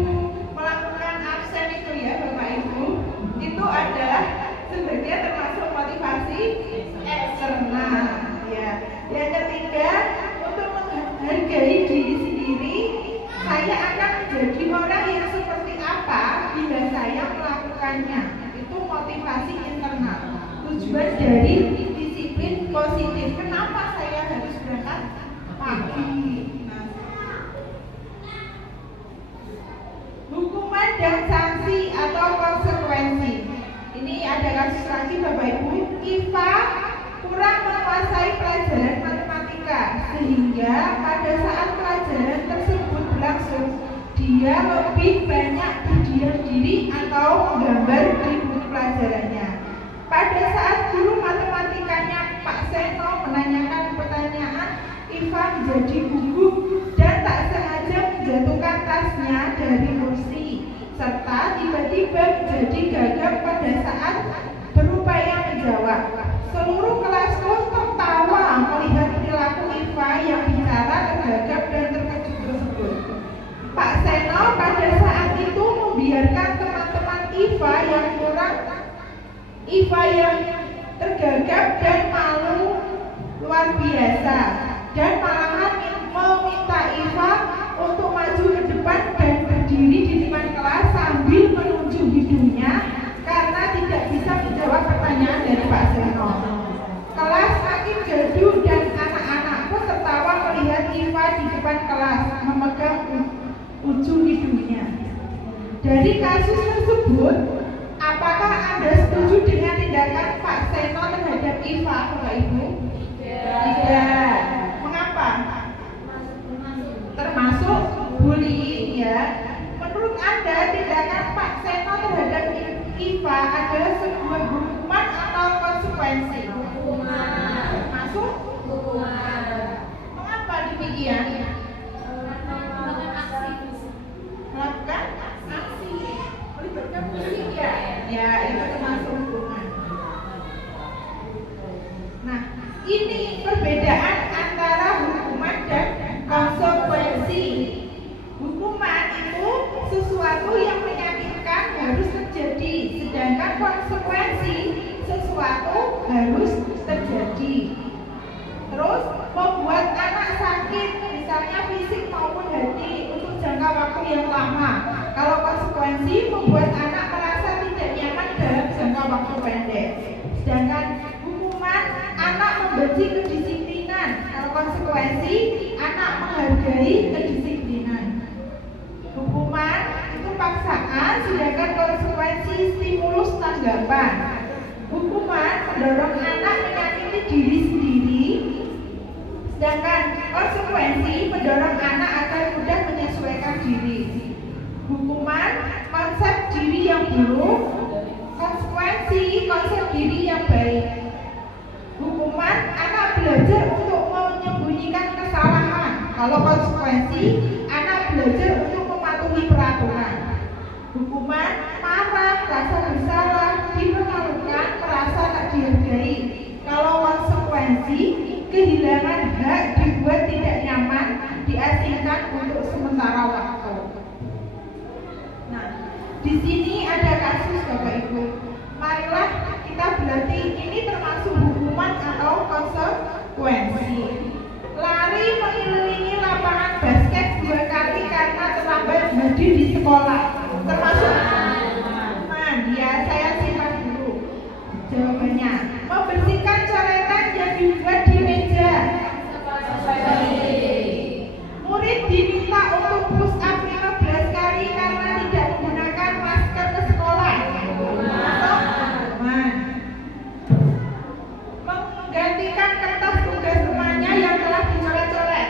melakukan absen itu ya Bapak Ibu, itu adalah sebenarnya termasuk motivasi eksternal ya. Yang ketiga, untuk menghargai diri sendiri, saya akan menjadi orang yang seperti apa bila saya melakukannya. Itu motivasi internal. Tujuan dari disiplin positif. Kenapa saya harus berangkat pagi? Hukuman dan sanksi atau konsekuensi. Ini ada kasus lagi Bapak Ibu. Iva kurang menguasai pelajaran matematika sehingga pada saat pelajaran tersebut berlangsung dia lebih banyak berdiam diri atau menggambar di buku pelajarannya. Pada saat guru matematikanya Pak Seno menanyakan pertanyaan, Iva menjadi gugup dan tak sengaja menjatuhkan tasnya dari kursi serta tiba-tiba menjadi gagap pada saat berupaya menjawab. Seluruh kelas tertawa melihat perilaku Iva yang bicara tergagap dan terkejut tersebut. Pak Seno pada saat itu membiarkan teman-teman Iva yang tergagap dan malu luar biasa dan malahan meminta Iva untuk maju ke depan dan berdiri di depan kelas sambil menunjuk hidungnya karena tidak bisa menjawab pertanyaan dari Pak Seno. Kelas makin gaduh dan anak-anak pun tertawa melihat Iva di depan kelas memegang ujung hidungnya. Dari kasus tersebut, apakah Anda setuju dengan tindakan Pak Seno terhadap Iva, Bapak Ibu? Tidak. Mengapa? Termasuk bullying ya. Menurut Anda tindakan Pak Seno terhadap Iva adalah sebuah hukuman atau konsekuensi? Hukuman. Masuk? Hukuman. Mengapa demikian? Melakukan aksi. Melibatkan musik ya? Ya, itu termasuk hukuman. Nah, ini perbedaan antara hukuman dan yang lama. Kalau konsekuensi membuat anak merasa tidak nyaman dalam jangka waktu pendek. Sedangkan hukuman anak membenci kedisiplinan. Kalau konsekuensi anak menghargai kedisiplinan. Hukuman itu paksaan, sedangkan konsekuensi stimulus tanggapan. Hukuman mendorong anak menyakiti diri sendiri, sedangkan konsekuensi mendorong anak agar mudah menyesuaikan diri. Hukuman konsep diri yang buruk, konsekuensi konsep diri yang baik. Hukuman anak belajar untuk menyembunyikan kesalahan. Kalau konsekuensi anak belajar untuk mematuhi peraturan. Hukuman marah, rasa bersalah, dipermalukan, merasa tak dihargai. Kalau konsekuensi kehilangan hak, dibuat tidak nyaman, diasingkan untuk sementara waktu. Nah, di sini ada kasus Bapak Ibu. Marilah kita berarti ini termasuk hukuman atau konsekuensi. Lari mengelilingi lapangan basket 2 kali karena terlambat hadir di sekolah, termasuk hukuman. Ya, saya simpan dulu jawabannya. Membersihkan coretan yang dibuat di meja. Murid diminta untuk push up 15 kali karena tidak menggunakan masker ke sekolah. Menggantikan kertas tugas temannya yang telah dicoret-coret.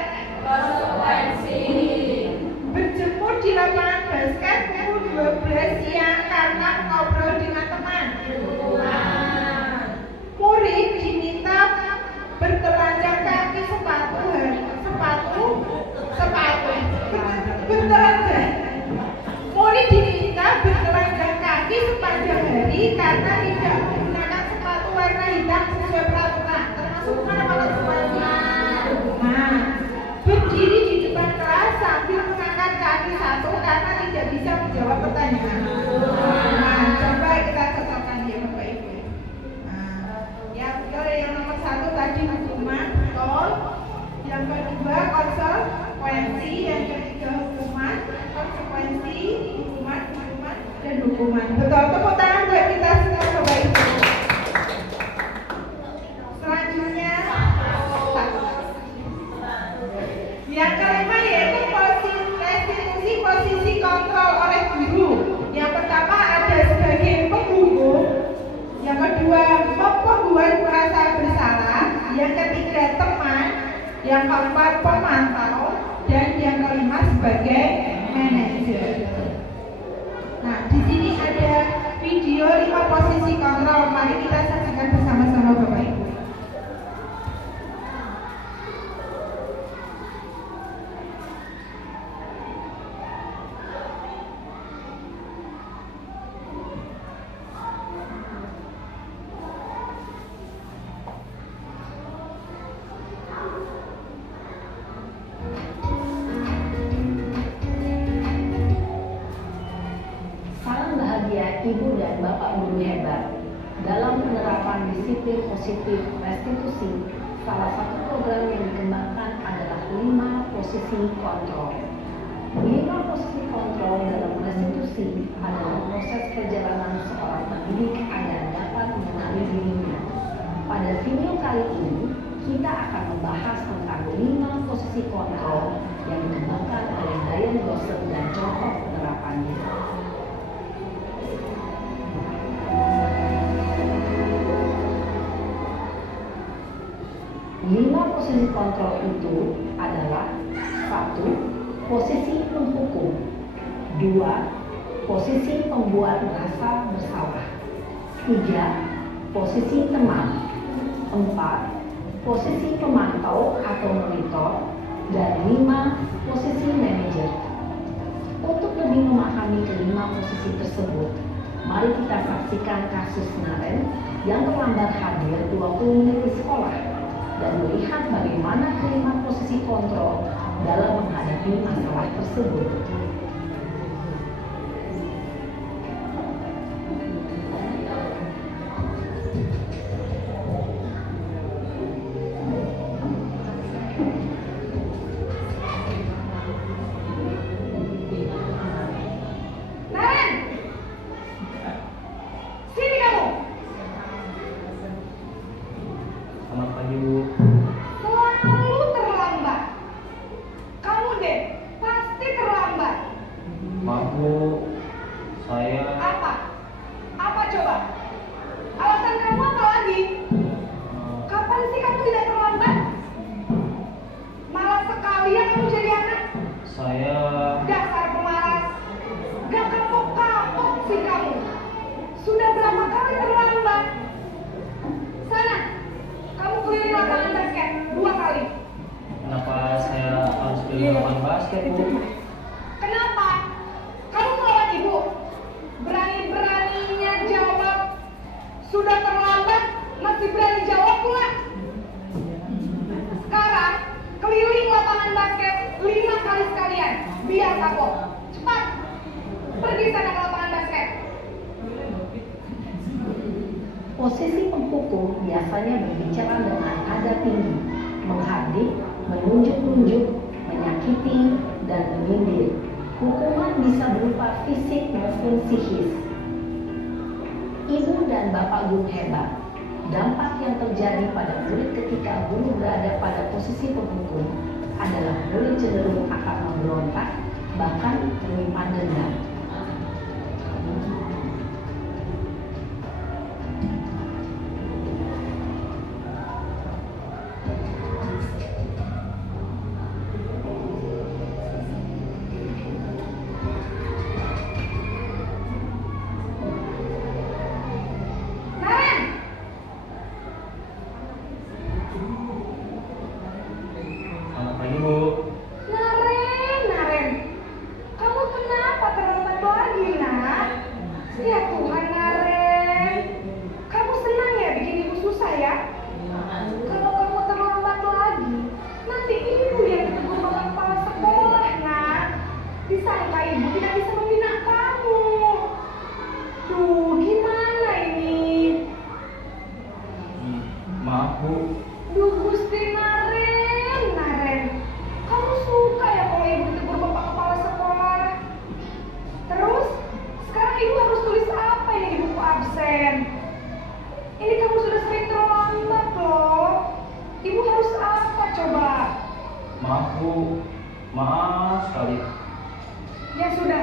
Berjemur di lapangan basket pukul 12 siang karena ngobrol dengan teman. Murid diminta bertelanjang kaki bertelanjang. Murid diminta bertelanjang kaki sepanjang hari karena tidak menggunakan sepatu warna hitam sesuai peraturan. Termasuk mana konsekuensi? Nah, berdiri di depan kelas sambil mengangkat kaki satu karena tidak bisa menjawab pertanyaan. Nah, coba kita cocokkan ya Bapak Ibu. Yang nomor 1 tadi hukuman, betul. Yang kedua konsekuensi, yang ketiga hukuman, konsekuensi, hukuman, dan hukuman. Betul, tepuk tangan buat kita semua Bapak Ibu. Selanjutnya, yang kelima yaitu restitusi posisi kontrol oleh guru. Yang pertama ada sebagai penghukum. Yang kedua, membuat merasa bersalah. Yang ketiga, teman. Yang keempat, pemantau. Dan yang kelima sebagai manajer. Nah, di sini ada video 5 posisi kontrol. Mari kita saksikan bersama-sama Bapak Ibu. Ibu dan Bapak guru hebat. Dalam penerapan disiplin positif restitusi, salah satu program yang dikembangkan adalah 5 posisi kontrol. 5 posisi kontrol dalam restitusi adalah proses perjalanan seorang pendidik agar dapat mengenali dirinya. Pada video kali ini, kita akan membahas tentang 5 posisi kontrol yang dikembangkan oleh Diane Gosset dan contoh penerapannya. 5 posisi kontrol itu adalah 1. Posisi penghukum. 2. Posisi pembuat merasa bersalah. 3. Posisi teman. 4. Posisi pemantau atau monitor. Dan 5. Posisi manajer. Untuk lebih memahami kelima posisi tersebut, mari kita saksikan kasus Naren yang terlambat hadir 20 menit di sekolah dan melihat bagaimana kelima posisi kontrol dalam menghadapi masalah tersebut. Bu, saya Apa? Apa coba? Alasan kamu apa lagi? Kapan sih kamu tidak terlambat? Malas sekali ya kamu jadi anak. saya Dasar pemalas. Gak kapok-kapok sih kamu. Sudah berapa kali terlambat? Sana, kamu keliling lapangan basket 2 kali. kenapa saya harus pilih lapangan basket, Bu? Kenapa? Kamu melawan ibu. Berani-beraninya jawab. Sudah terlambat, masih berani jawab pula. Sekarang, keliling lapangan basket 5 kali sekalian. Biar kapok. Cepat. Pergi sana ke lapangan basket. Posisi penghukum biasanya berbicara dengan nada tinggi, menghardik, menunjuk-nunjuk, menyakiti, dan menyindir. Hukuman bisa berupa fisik maupun psikis. Ibu dan bapak guru hebat. Dampak yang terjadi pada murid ketika guru berada pada posisi penghukum adalah murid cenderung akan memberontak, bahkan menyimpan dendam. Naren! Selamat pagi, Bu. Naren! Kamu kenapa terlambat lagi, nak? Ya Tuhan, Naren. Kamu senang ya bikin ibu susah ya? Kalau kamu terlambat lagi, nanti ibu yang ditegur oleh kepala sekolah, nak. Disangka ibu tidak bisa membina kamu. Duh, gimana ini? Maaf, Bu. Duh, Gusti Naren. Kamu suka ya kalau ibu ditegur bapak kepala sekolah? Terus, sekarang ibu harus tulis apa ini di buku absen? Ini kamu sudah sering terlambat loh. Ibu harus apa coba? Maaf, Bu. Maaf sekali. Ya sudah,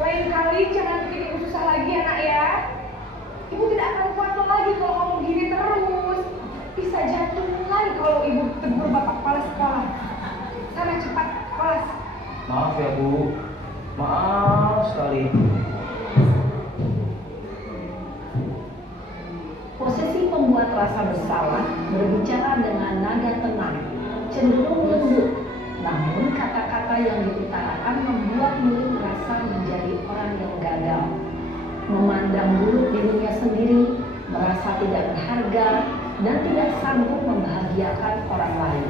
lain kali jangan bikin ibu susah lagi anak ya. Ibu tidak akan kuat lagi kalau kamu gini terus. Bisa jantungan kalau ibu tegur bapak kepala sekolah. Sana cepat kelas. Maaf ya, Bu. Maaf sekali. Posisi pembuat rasa bersalah berbicara dengan nada tenang, cenderung lembut, namun kata-kata yang diutarakan membuat murid merasa menjadi orang yang gagal, memandang buruk dirinya sendiri, merasa tidak berharga, dan tidak sanggup membahagiakan orang lain.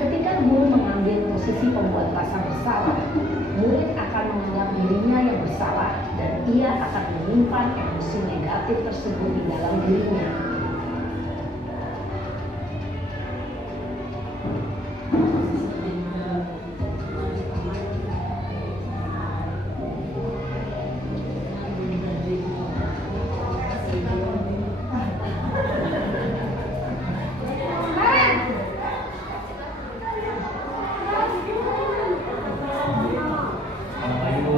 Ketika guru mengambil posisi pembuat rasa bersalah, murid akan menganggap dirinya yang bersalah dan ia akan menyimpan emosi negatif tersebut di dalam dirinya. Naren! Selamat pagi, Bu.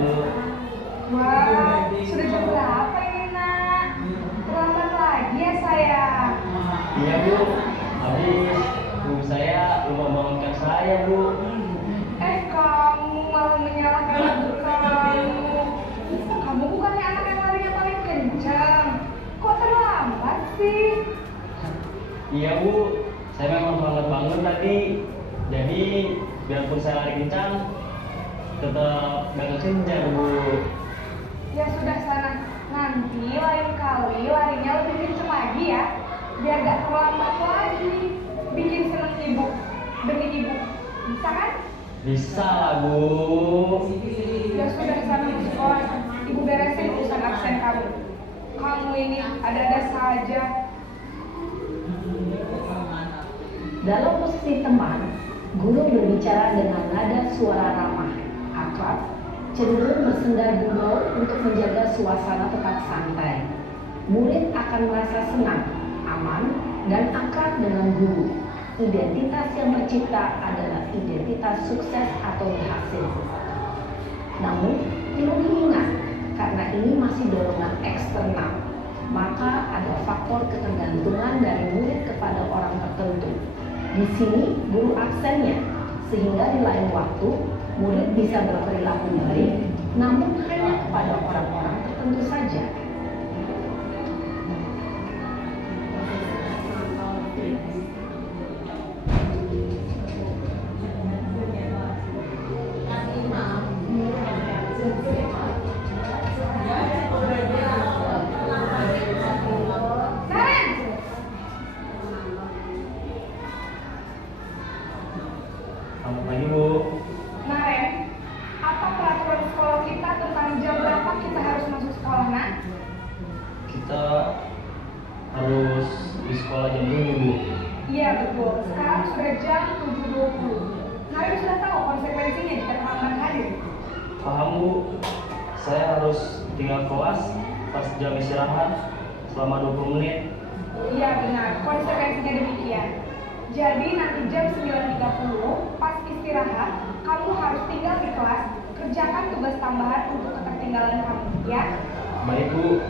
Wah, sudah jam berapa ini, nak? Terlambat lagi ya, sayang. Iya, Bu. Habis Bu saya lupa bangunkan saya, Bu. Kamu malah menyalahkan ibu kamu. Kamu bukannya anak yang larinya paling kencang. Kok terlambat sih? Iya, Bu. Saya memang terlambat bangun tadi. Jadi biarpun saya lari kencang, tetap gak kekejar, Bu. Ya sudah sana. Nanti lain kali larinya lebih kencang lagi ya. Biar gak terlambat lagi. Bikin seneng ibu. Demi ibu. Bisa kan? Bisa lah, Bu. Ya sudah sana ke sekolah. Ibu beresin urusan absen kamu. Kamu ini ada-ada saja. Dalam posisi teman, guru berbicara dengan nada suara ramah, akrab, cenderung bersenda gurau untuk menjaga suasana tetap santai. Murid akan merasa senang, aman, dan akrab dengan guru. Identitas yang tercipta adalah identitas sukses atau berhasil. Namun, ilmu dorongan eksternal, maka ada faktor ketergantungan dari murid kepada orang tertentu. Di sini guru absennya, sehingga di lain waktu murid bisa berperilaku baik, namun hanya kepada orang-orang tertentu saja. Selamat pagi, Bu. Naren, apa peraturan sekolah kita tentang jam berapa kita harus masuk sekolah, Nak? Kita harus di sekolah jam 7, Bu. Iya betul, sekarang sudah jam 7.20. Naren sudah tahu konsekuensinya jika terlambat hadir. Paham, Bu. Saya harus tinggal kelas pas jam istirahat selama 20 menit. Iya benar, konsekuensinya demikian. Jadi nanti jam 9.30 pas istirahat, kamu harus tinggal di kelas, kerjakan tugas tambahan untuk ketertinggalan kamu, ya? Baik, Bu.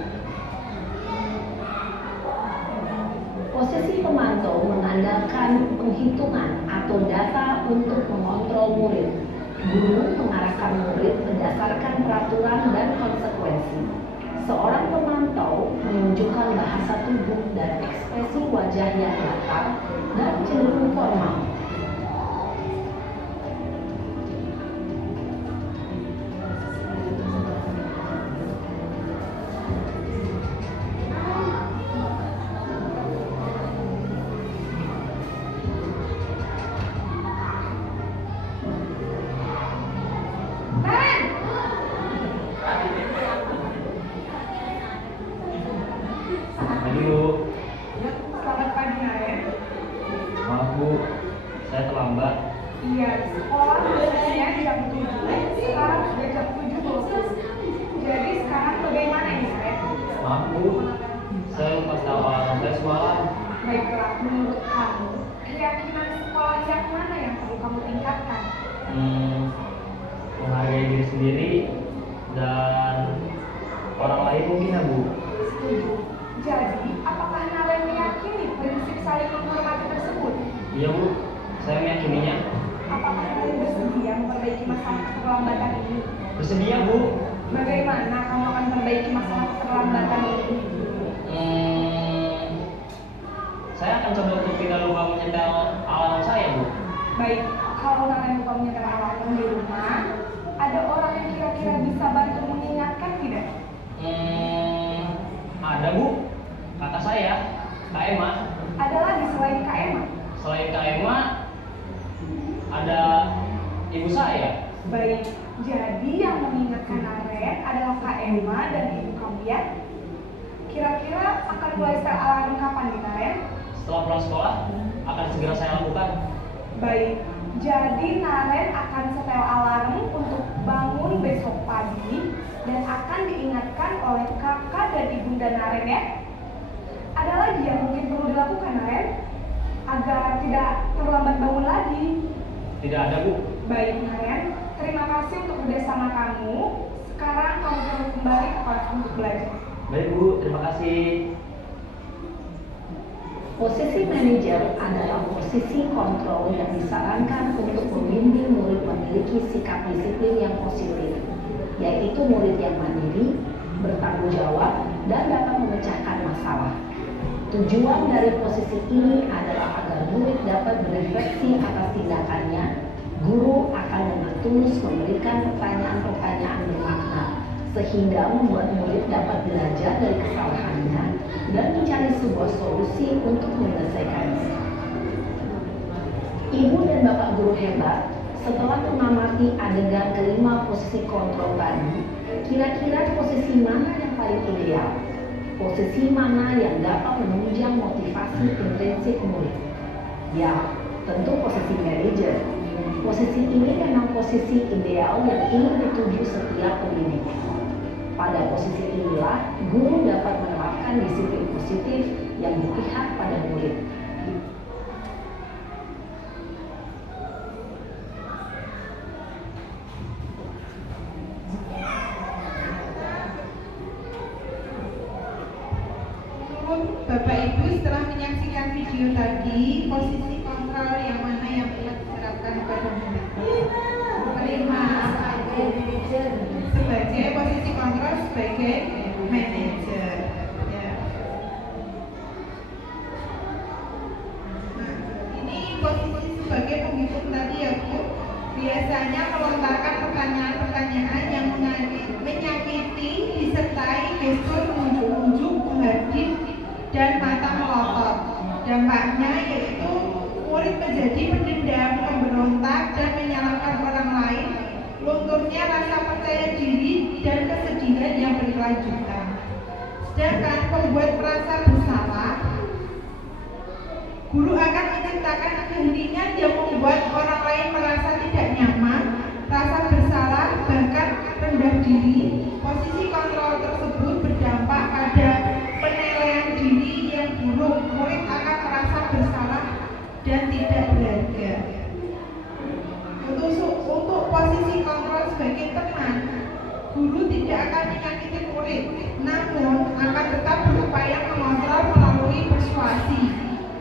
Posisi pemantau mengandalkan penghitungan atau data untuk mengontrol murid. Guru mengarahkan murid berdasarkan peraturan dan konsekuensi. Seorang pemantau menunjukkan bahasa tubuh dan ekspresi wajah yang datar dan cenderung formal. Pagi, Bu. Selamat pagi, Naren. Maaf, Bu. Saya terlambat. Iya, sekolah biasanya jam 7, sekarang sudah jam 7.20. Jadi sekarang bagaimana ini, Naren? Maaf, Bu. Saya lupa tawaran saya semalam. Baiklah, menurut kamu, keyakinan sekolah yang mana yang perlu kamu tingkatkan? Menghargai diri sendiri dan orang lain mungkin, ya, Bu. Setuju. Jadi, apakah Naren meyakini prinsip saling menghormati tersebut? Iya, Bu. Saya meyakininya. Apakah Naren bersedia memperbaiki masalah keterlambatan ini? Bersedia, Bu. Bagaimana kamu akan memperbaiki masalah keterlambatan ini? Saya akan coba untuk tidak lupa menyetel alarm saya, Bu. Baik, kalau Naren lupa menyetel alarm di rumah, ada orang yang kira-kira bisa bantu mengingatkan tidak? Ada, Bu. Kata saya, Kak Emma. Ada lagi selain Kak Emma? Selain Kak Emma, ada ibu saya. Baik, jadi yang mengingatkan Naren adalah Kak Emma dan ibu kamu, ya? Kira-kira akan mulai setel alarm kapan nih, Naren? Setelah pulang sekolah, akan segera saya lakukan. Baik, jadi Naren akan setel alarm untuk bangun besok pagi dan akan diingatkan oleh kakak dan ibunda Naren, ya? Ada lagi yang mungkin perlu dilakukan, Naren? Agar tidak terlambat bangun lagi. Tidak ada, Bu. Baik, Naren. Terima kasih untuk kerjasama kamu. Sekarang kamu perlu kembali ke kelas untuk belajar. Baik, Bu. Terima kasih. Posisi manajer adalah posisi kontrol yang disarankan untuk membimbing murid memiliki sikap disiplin yang positif, yaitu murid yang mandiri, bertanggung jawab, dan dapat memecahkan masalah. Tujuan dari posisi ini adalah agar murid dapat berefleksi atas tindakannya. Guru akan dengan tulus memberikan pertanyaan-pertanyaan bermakna, sehingga membuat murid dapat belajar dari kesalahannya dan mencari sebuah solusi untuk menyelesaikannya. Ibu dan bapak guru hebat, setelah mengamati adegan kelima posisi kontrol tadi, kira-kira posisi mana yang paling ideal? Posisi mana yang dapat menunjang motivasi intrinsik murid? Ya, tentu posisi manajer. Posisi ini memang posisi ideal yang ingin dituju setiap pendidik. Pada posisi inilah, guru dapat menerapkan disiplin positif yang berpihak pada murid. menyaksikan video tadi, posisi kontrol yang mana yang telah diterapkan pada murid? Terima sebagai posisi kontrol sebagai manajer. Ya. Nah, ini posisi sebagai penghitung tadi ya Bu. Biasanya melontarkan pertanyaan-pertanyaan yang menyakiti disertai gestur unjuk-unjuk, menghadap dan mata melotot. Dampaknya yaitu murid menjadi pendendam, pemberontak dan menyalahkan orang lain, lunturnya rasa percaya diri dan kesedihan yang berkelanjutan. Sedangkan pembuat merasa bersalah, guru akan menciptakan keheningan yang membuat orang lain merasa tidak nyaman, rasa bersalah, bahkan rendah diri. Posisi kontrol tersebut berdampak pada penilaian diri yang buruk. Murid akan merasa bersalah dan tidak berharga. Untuk posisi kontrol sebagai teman, guru tidak akan menyakiti murid, namun akan tetap berupaya mengontrol melalui persuasi.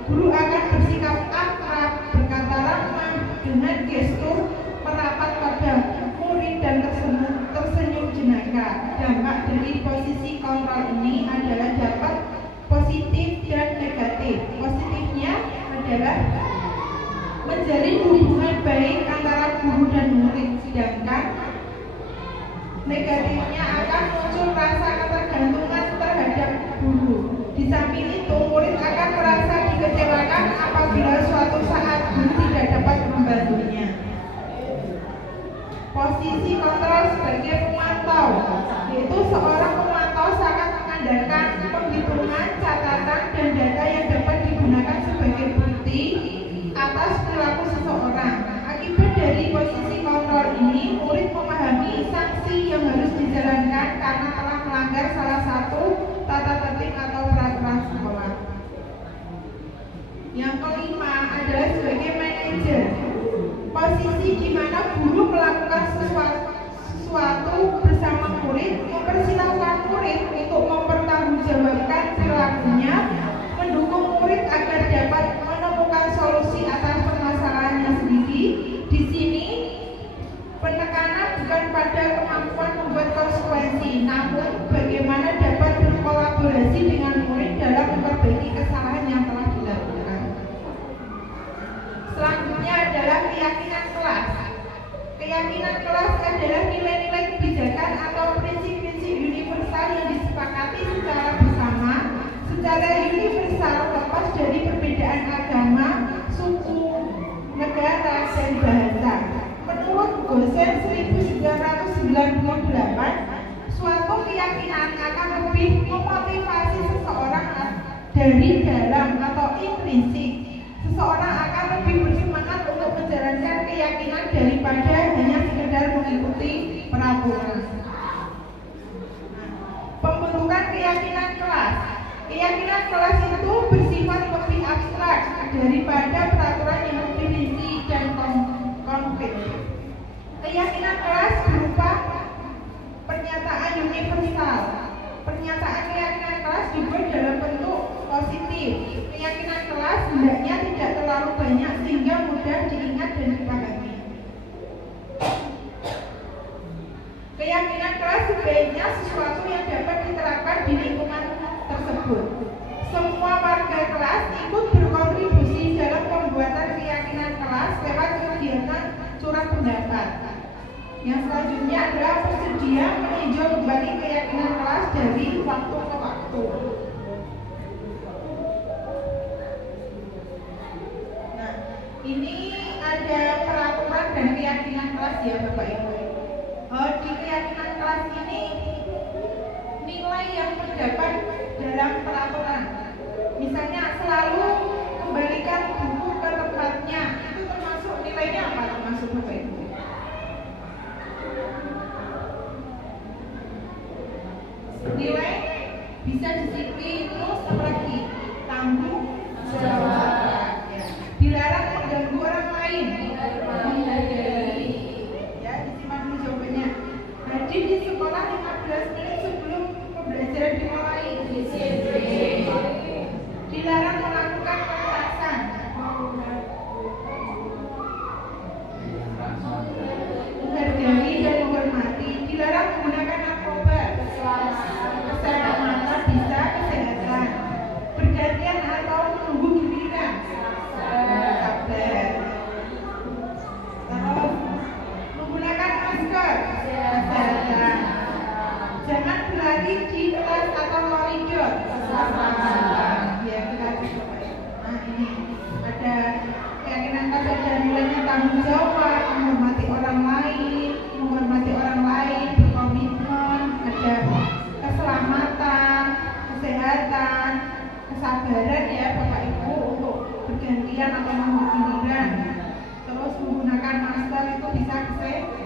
Guru akan bersikap akrab, berkata ramah, dengan gestur merapat pada murid dan tersenyum jenaka. Dampak dari posisi kontrol ini adalah dapat positif dan negatif. Positifnya adalah menjalin hubungan baik antara guru dan murid, sedangkan negatifnya akan muncul rasa ketergantungan terhadap guru. Di samping itu, murid akan merasa dikecewakan apabila suatu saat guru tidak dapat membantunya. Posisi kontrol sebagai pemantau, yaitu seorang pemantau sangat mengandalkan penghitungan, catatan, dan data yang dapat digunakan sebagai bukti atas perilaku seseorang. Akibat dari posisi kontrol ini, murid memahami sanksi yang harus dijalankan karena telah melanggar salah satu tata tertib atau peraturan sekolah. Yang kelima adalah sebagai manajer. Posisi di mana guru melakukan sesuatu bersama murid, mempersilahkan murid untuk mempertanggungjawabkan perilakunya, mendukung murid agar dapat menemukan solusi atas permasalahannya sendiri. Di sini penekanan bukan pada kemampuan membuat konsekuensi, namun bagaimana dapat berkolaborasi dengan murid dalam memperbaiki kesalahan yang telah dilakukan. Selanjutnya adalah keyakinan kelas. Keyakinan kelas adalah nilai-nilai kebijakan atau prinsip-prinsip universal yang disepakati secara bersama, secara universal lepas dari perbedaan agama, suku, negara, dan bahasa. Menurut Gosen 1998, suatu keyakinan akan lebih memotivasi seseorang dari dalam atau intrinsik. Seseorang akan lebih bersemangat untuk menjalankan keyakinan daripada hanya sekedar mengikuti peraturan. Pembentukan keyakinan kelas. Keyakinan kelas itu bersifat lebih abstrak daripada peraturan yang lebih rinci dan konkret. Keyakinan kelas berupa pernyataan universal. Pernyataan keyakinan kelas dibuat dalam bentuk positif. Keyakinan kelas hendaknya tidak terlalu banyak sehingga mudah diingat dan dipahami. Keyakinan kelas sebaiknya sesuatu yang dapat diterapkan di lingkungan tersebut. Semua warga kelas ikut berkontribusi dalam pembuatan keyakinan kelas lewat kegiatan curah pendapat. Yang selanjutnya adalah bersedia meninjau kembali keyakinan kelas dari waktu ke waktu. Nah, ini ada peraturan dan keyakinan kelas ya Bapak Ibu. Di keyakinan kelas ini nilai yang terdapat dalam peraturan. Misalnya selalu kembalikan buku ke tempatnya. Itu termasuk nilainya apa termasuk Bapak Ibu? Nilai bisa disiplin, terus apa lagi? Tanggung jawab. Dilarang mengganggu orang lain. Ya, disimpan dulu jawabannya. Hadir di sekolah 15 menit sebelum pembelajaran dimulai. Dilarang melakukan Dilarang menggunakan narkoba. Kesehatan mata bisa kesehatan. Bergantian atau menunggu giliran. Sabar. Terus menggunakan masker. Kesehatan. Jangan berlari di kelas atau koridor. Ya, kita coba. Nah, ini ada keyakinan pada dan nilainya tanggung jawab, menghormati orang lain, berkomitmen, ada keselamatan, kesehatan, kesabaran ya Bapak Ibu untuk bergantian atau menghubungiran. Terus menggunakan masker itu bisa kesehatan.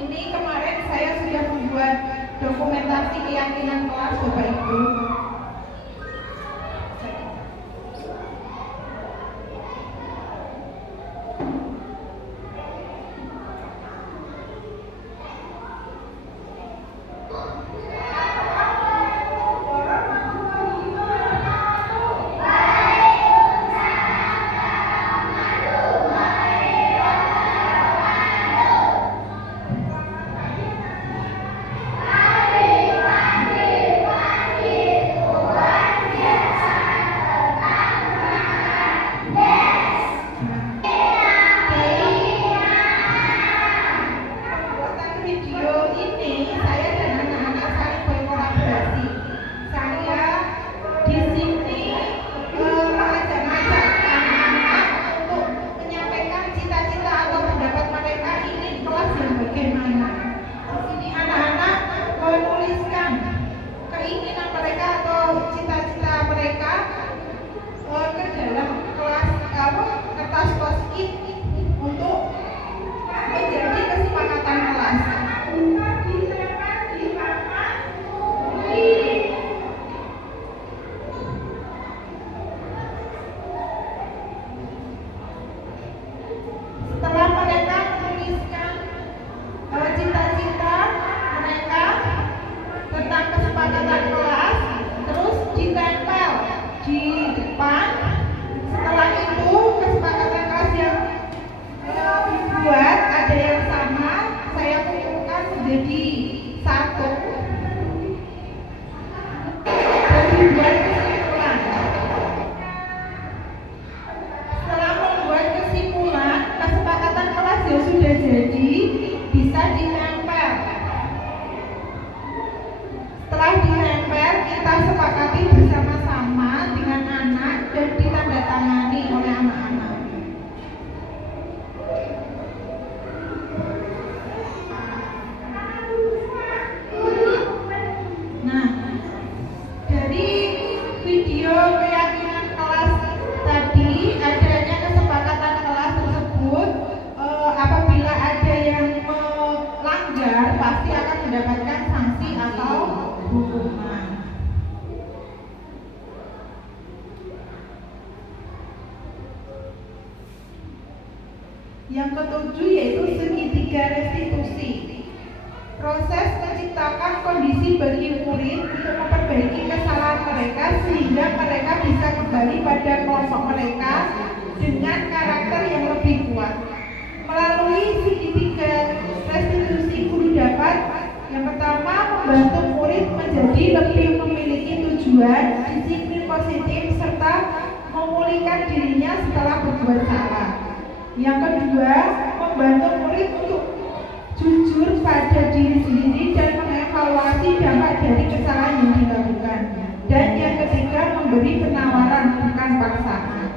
Ini kemarin saya sudah membuat dokumentasi keyakinan kelas Bapak Ibu. Yang ketujuh yaitu segitiga restitusi. Proses menciptakan kondisi bagi murid untuk memperbaiki kesalahan mereka sehingga mereka bisa kembali pada kelompok mereka dengan karakter yang lebih kuat. Melalui segitiga restitusi, guru dapat yang pertama membantu murid menjadi lebih memiliki tujuan, disiplin positif, serta memulihkan dirinya setelah berbuat salah. Yang kedua, membantu murid untuk jujur pada diri sendiri dan mengevaluasi dampak dari kesalahan yang dilakukan. Dan yang ketiga, memberi penawaran bukan paksaan.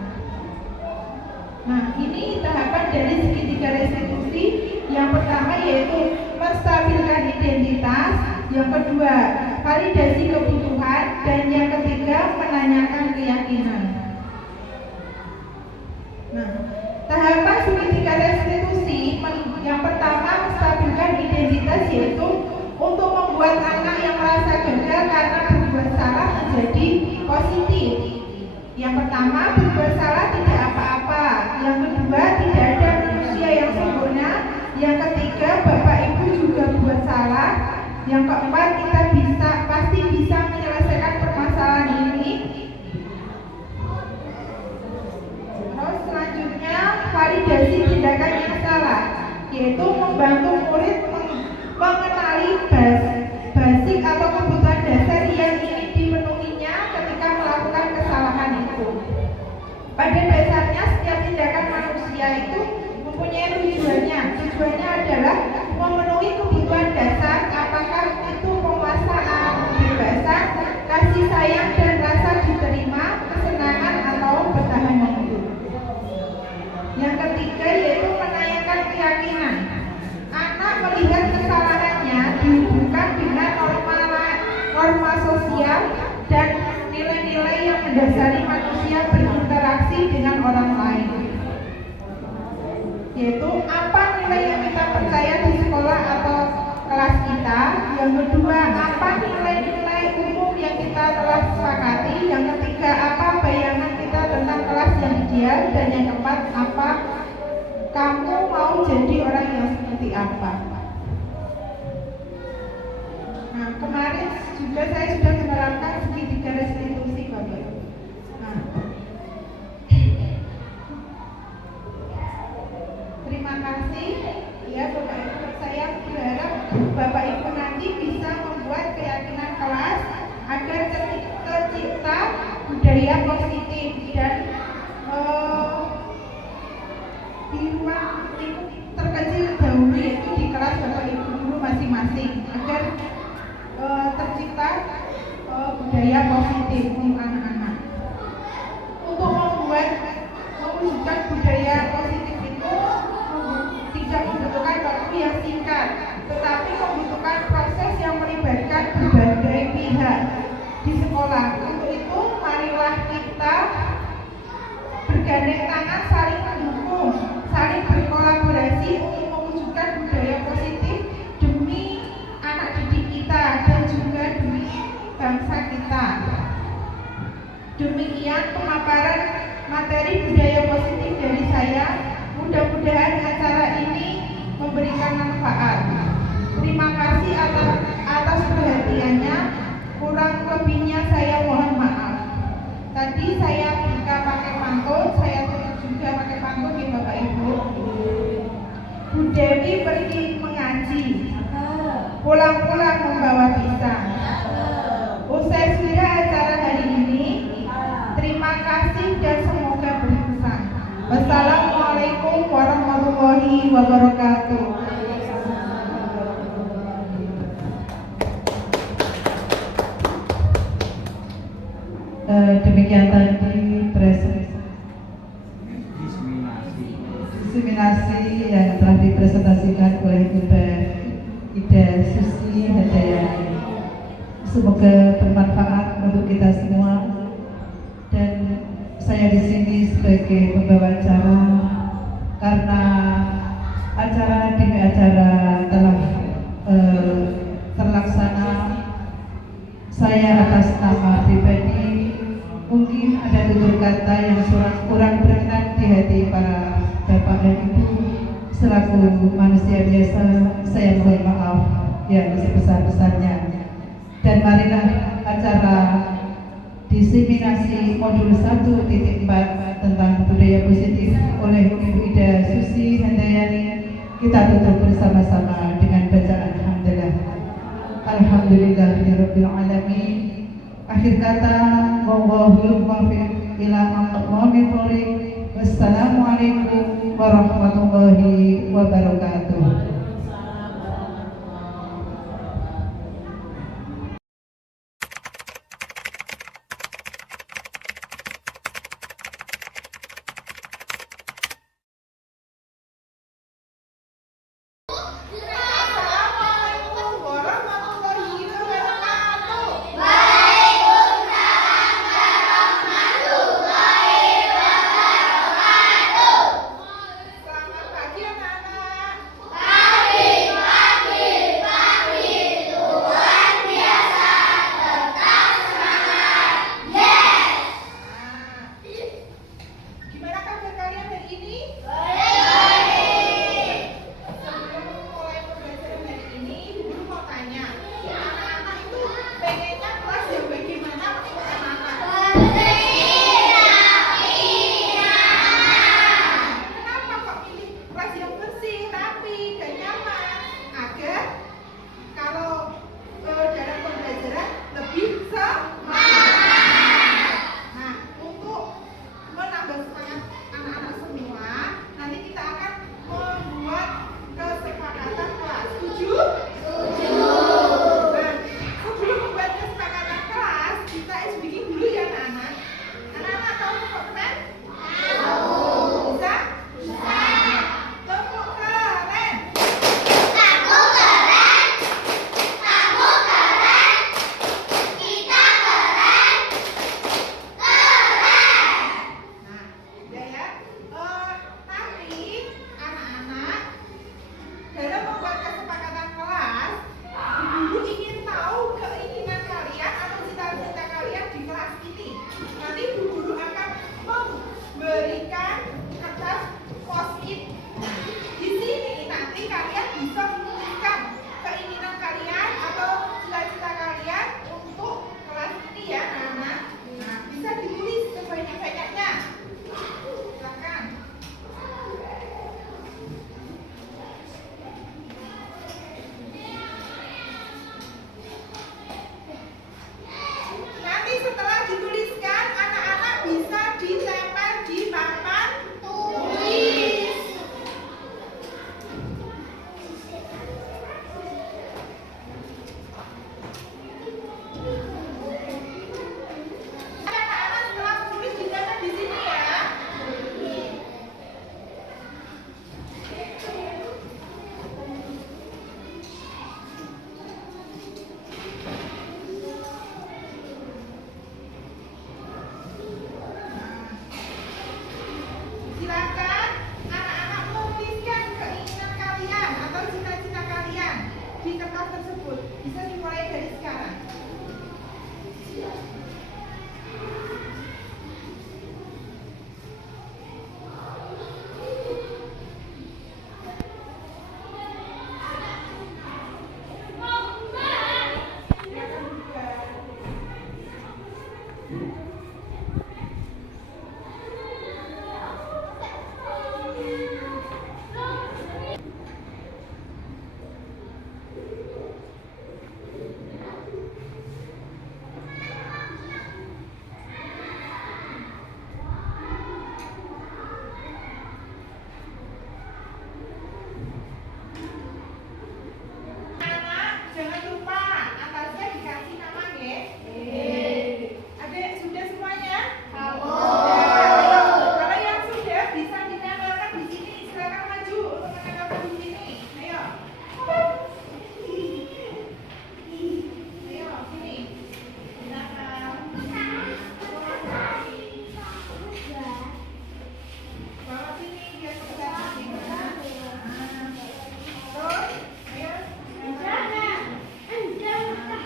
Nah, ini tahapan dari segitiga restitusi. Yang pertama yaitu menstabilkan identitas, yang kedua validasi kebutuhan, dan yang ketiga menanyakan keyakinan. Nah, tahapan segitiga restitusi yang pertama menstabilkan identitas yaitu untuk membuat anak yang merasa gagal karena berbuat salah menjadi positif. Yang pertama, berbuat salah tidak apa-apa. Yang kedua, tidak ada manusia yang sempurna. Yang ketiga, Bapak Ibu juga buat salah. Yang keempat, kita pasti bisa menyelesaikan permasalahan ini. Terus selanjutnya, validasi tindakan yang salah. yaitu membantu murid mengenali basic atau kebutuhan dasar yang ingin dipenuhinya ketika melakukan kesalahan itu. Pada dasarnya setiap tindakan manusia itu mempunyai tujuannya. Tujuannya adalah memenuhi kebutuhan dasar, apakah itu penguasaan, kebebasan, kasih sayang dan rasa diterima, kesenangan atau bertahan hidup. Yang ketiga yaitu menanyakan keyakinan. Anak melihat kesalahannya dihubungkan dengan norma sosial dan nilai-nilai yang mendasari manusia berinteraksi dengan orang lain. Yaitu apa nilai yang kita percaya di sekolah atau kelas kita. Yang kedua, apa nilai-nilai umum yang kita telah sepakati. Yang ketiga, apa bayangan kita tentang kelas yang ideal. Dan yang keempat, apa kamu mau jadi orang yang seperti apa. Nah, kemarin juga saya sudah menerangkan segitiga restitusi Bapak Ibu. Nah, terima kasih ya Bapak Ibu. Saya berharap Bapak Ibu nanti bisa membuat keyakinan kelas agar tercipta budaya positif dan di ruang lingkup terkecil dahulu, yaitu di kelas Bapak Ibu guru masing-masing, agar tercipta budaya positif untuk anak-anak. Untuk mewujudkan budaya positif itu tidak membutuhkan waktu yang singkat, tetapi membutuhkan proses yang melibatkan berbagai pihak di sekolah. Untuk itu, marilah kita bergandeng tangan, saling mendukung, saling berkolaborasi untuk mewujudkan budaya positif demi anak didik kita dan juga demi bangsa kita. Demikian pemaparan materi budaya positif dari saya. Mudah-mudahan acara ini memberikan manfaat. Terima kasih atas perhatiannya. Kurang lebihnya saya mohon maaf. Tadi saya buka pakai pantun, saya tutup juga pakai pantun ya Bapak Ibu. Bu Dewi pergi mengaji, pulang-pulang membawa pisang. Usai sudah acara hari ini, terima kasih dan semoga berkesan. Wassalamualaikum warahmatullahi wabarakatuh. Demikian tadi diseminasi yang telah dipresentasikan oleh Ibu Ida Susi Handayani. Semoga bermanfaat untuk kita semua, dan saya di sini sebagai pembawa acara karena acara demi acara telah terlaksana. Saya atas nama pribadi mungkin ada tutur kata yang kurang berkenan di hati para bapak dan ibu. Selaku manusia biasa, saya mohon maaf yang sebesar-besarnya. Dan marilah acara diseminasi modul 1.4 tentang budaya positif oleh Ibu Ida Susi Handayani kita tutup bersama-sama dengan bacaan hamdalah. Alhamdulillahirabbil alamin. Akhir kata, wallahul muwaffiq ila aqwamit thoriq. Wassalamualaikum warahmatullahi wabarakatuh. Selamat pagi anak-anak. menempelkan di sini. Ayo. Ayo, sini. Belakang. Bawa sini biar kelihatan sini. Terus, ayo.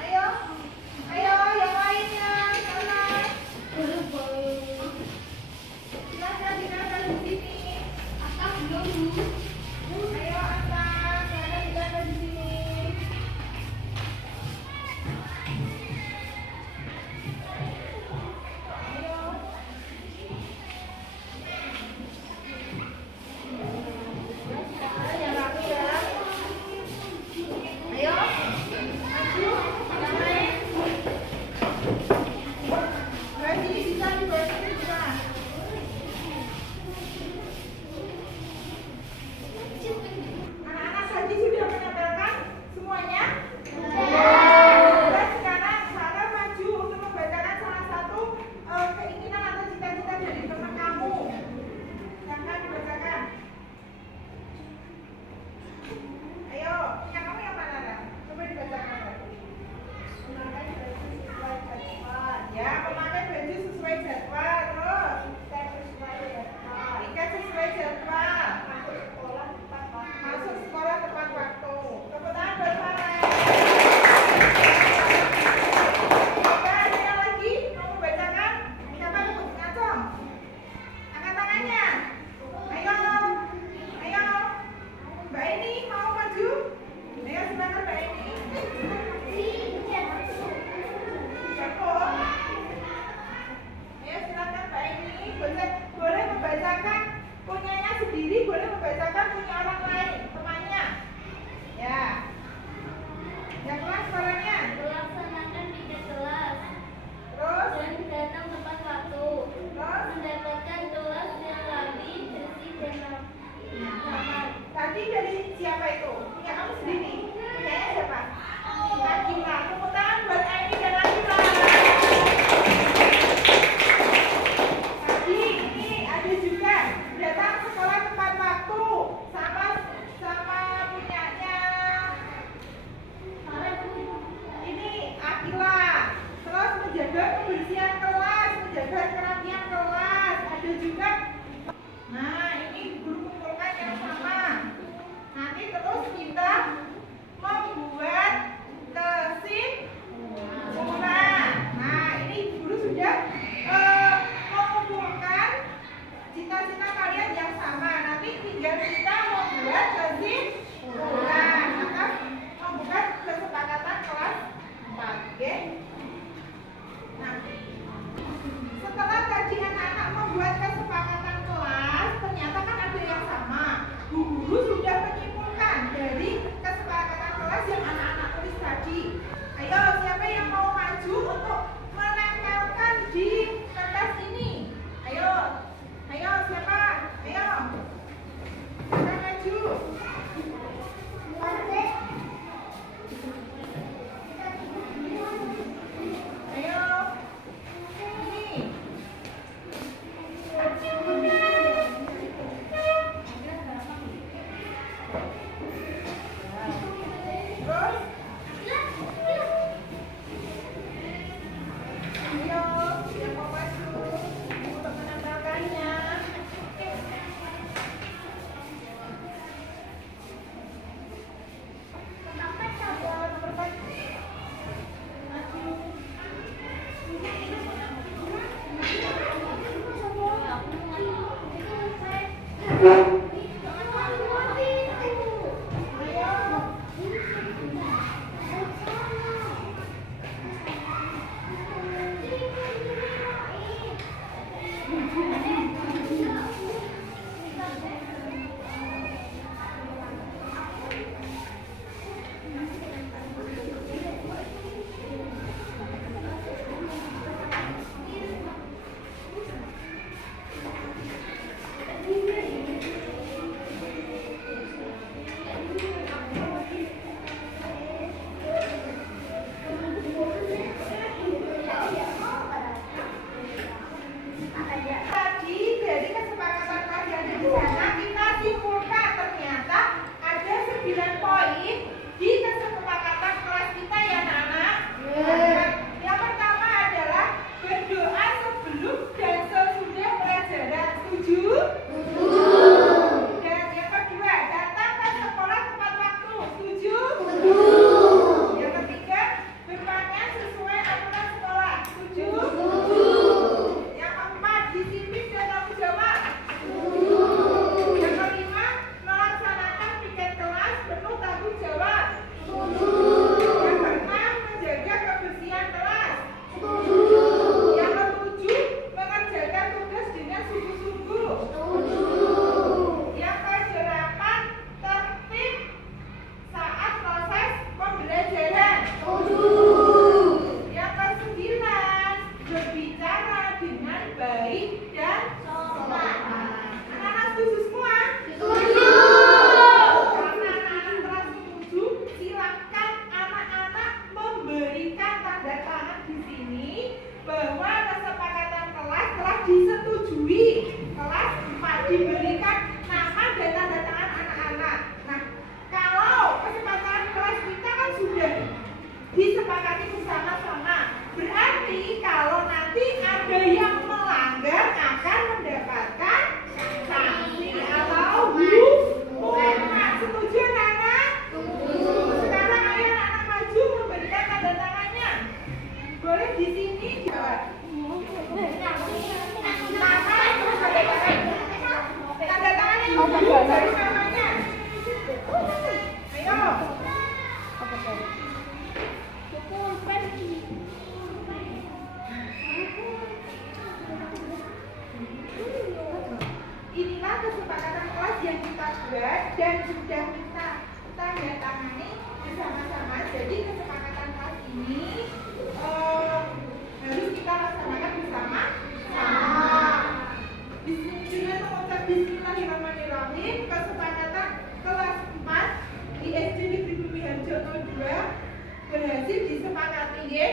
Ayo. Ayo, yang lainnya. Sana. Silakan dinaikkan di sini. Ayo atas, silakan dinaikkan di sini. Ayo. Yang rapi ya. Ayo. Maju. Naik. Berarti bisa di bawah sini bisa. Anak-anak tadi sudah menempelkan semuanya? Dan sekarang Sarah maju untuk membacakan salah satu keinginan atau cita-cita dari teman kamu. Silahkan dibacakan. Ayo, punya kamu yang mana, Ra? Coba dibacakan. Memakai baju sesuai jadwal. Ya, memakai baju sesuai jadwal. Terus ikat sesuai jadwal. Masuk sekolah tepat waktu. Tepuk tangan buat Farah. Coba ada lagi mau membacakan? Siapa yang ngacong? Angkat tangannya. Ayo, ayo. Mbak Eni mau maju? Ayo silakan Mbak Eni. Jatuh. Ayo silakan Mbak Eni. Boleh membacakan punyanya sendiri, boleh membacakan punya orang lain, temannya. Ya. Yang kelas suaranya. Melaksanakan tiga kelas Terus, dan datang tepat waktu, terus. mendapatkan kelas yang rapi, bersih dan aman. Tadi dari siapa itu? Punya kamu sendiri. Punyanya siapa? Akila. Tepuk tangan buat Aini dan Akila. Tadi ini ada juga datang sekolah tepat waktu sama punyanya ini Akila. Terus menjaga kebersihan kelas, menjaga kerapian kelas. Ada juga. Nah, ini guru kumpulkan yang sama. Nanti terus kita membuat kesimpulan. Nah, ini guru sudah mengumpulkan cita-cita kalian yang sama. Nanti tinggal kita membuat kesimpulan. Maka membuat kesepakatan kelas 4. Oke? Nah, setelah tadi anak-anak membuat kesepakatan kelas, ternyata kan ada yang sama. Bu guru sudah menyimpulkan dari kesepakatan kelas yang anak-anak tulis tadi. Ayo, siapa yang mau maju untuk menempelkan di kertas ini? Ayo, ayo siapa? Ayo, kita maju. Ayo, ini. Terus, ayo, yang mau maju untuk menempelkannya. Nomor 4. Maju. Tadi dari kesepakatan kalian di sana kita simpulkan ternyata juga dan sudah kita tanda tangani bersama-sama. Jadi kesepakatan kelas ini harus kita laksanakan bersama-sama. Dengan mengucap Bismillahirrahmanirrahim, kesepakatan kelas 4 di SD Negeri Bumi Harjono 2 berhasil disepakati, ya.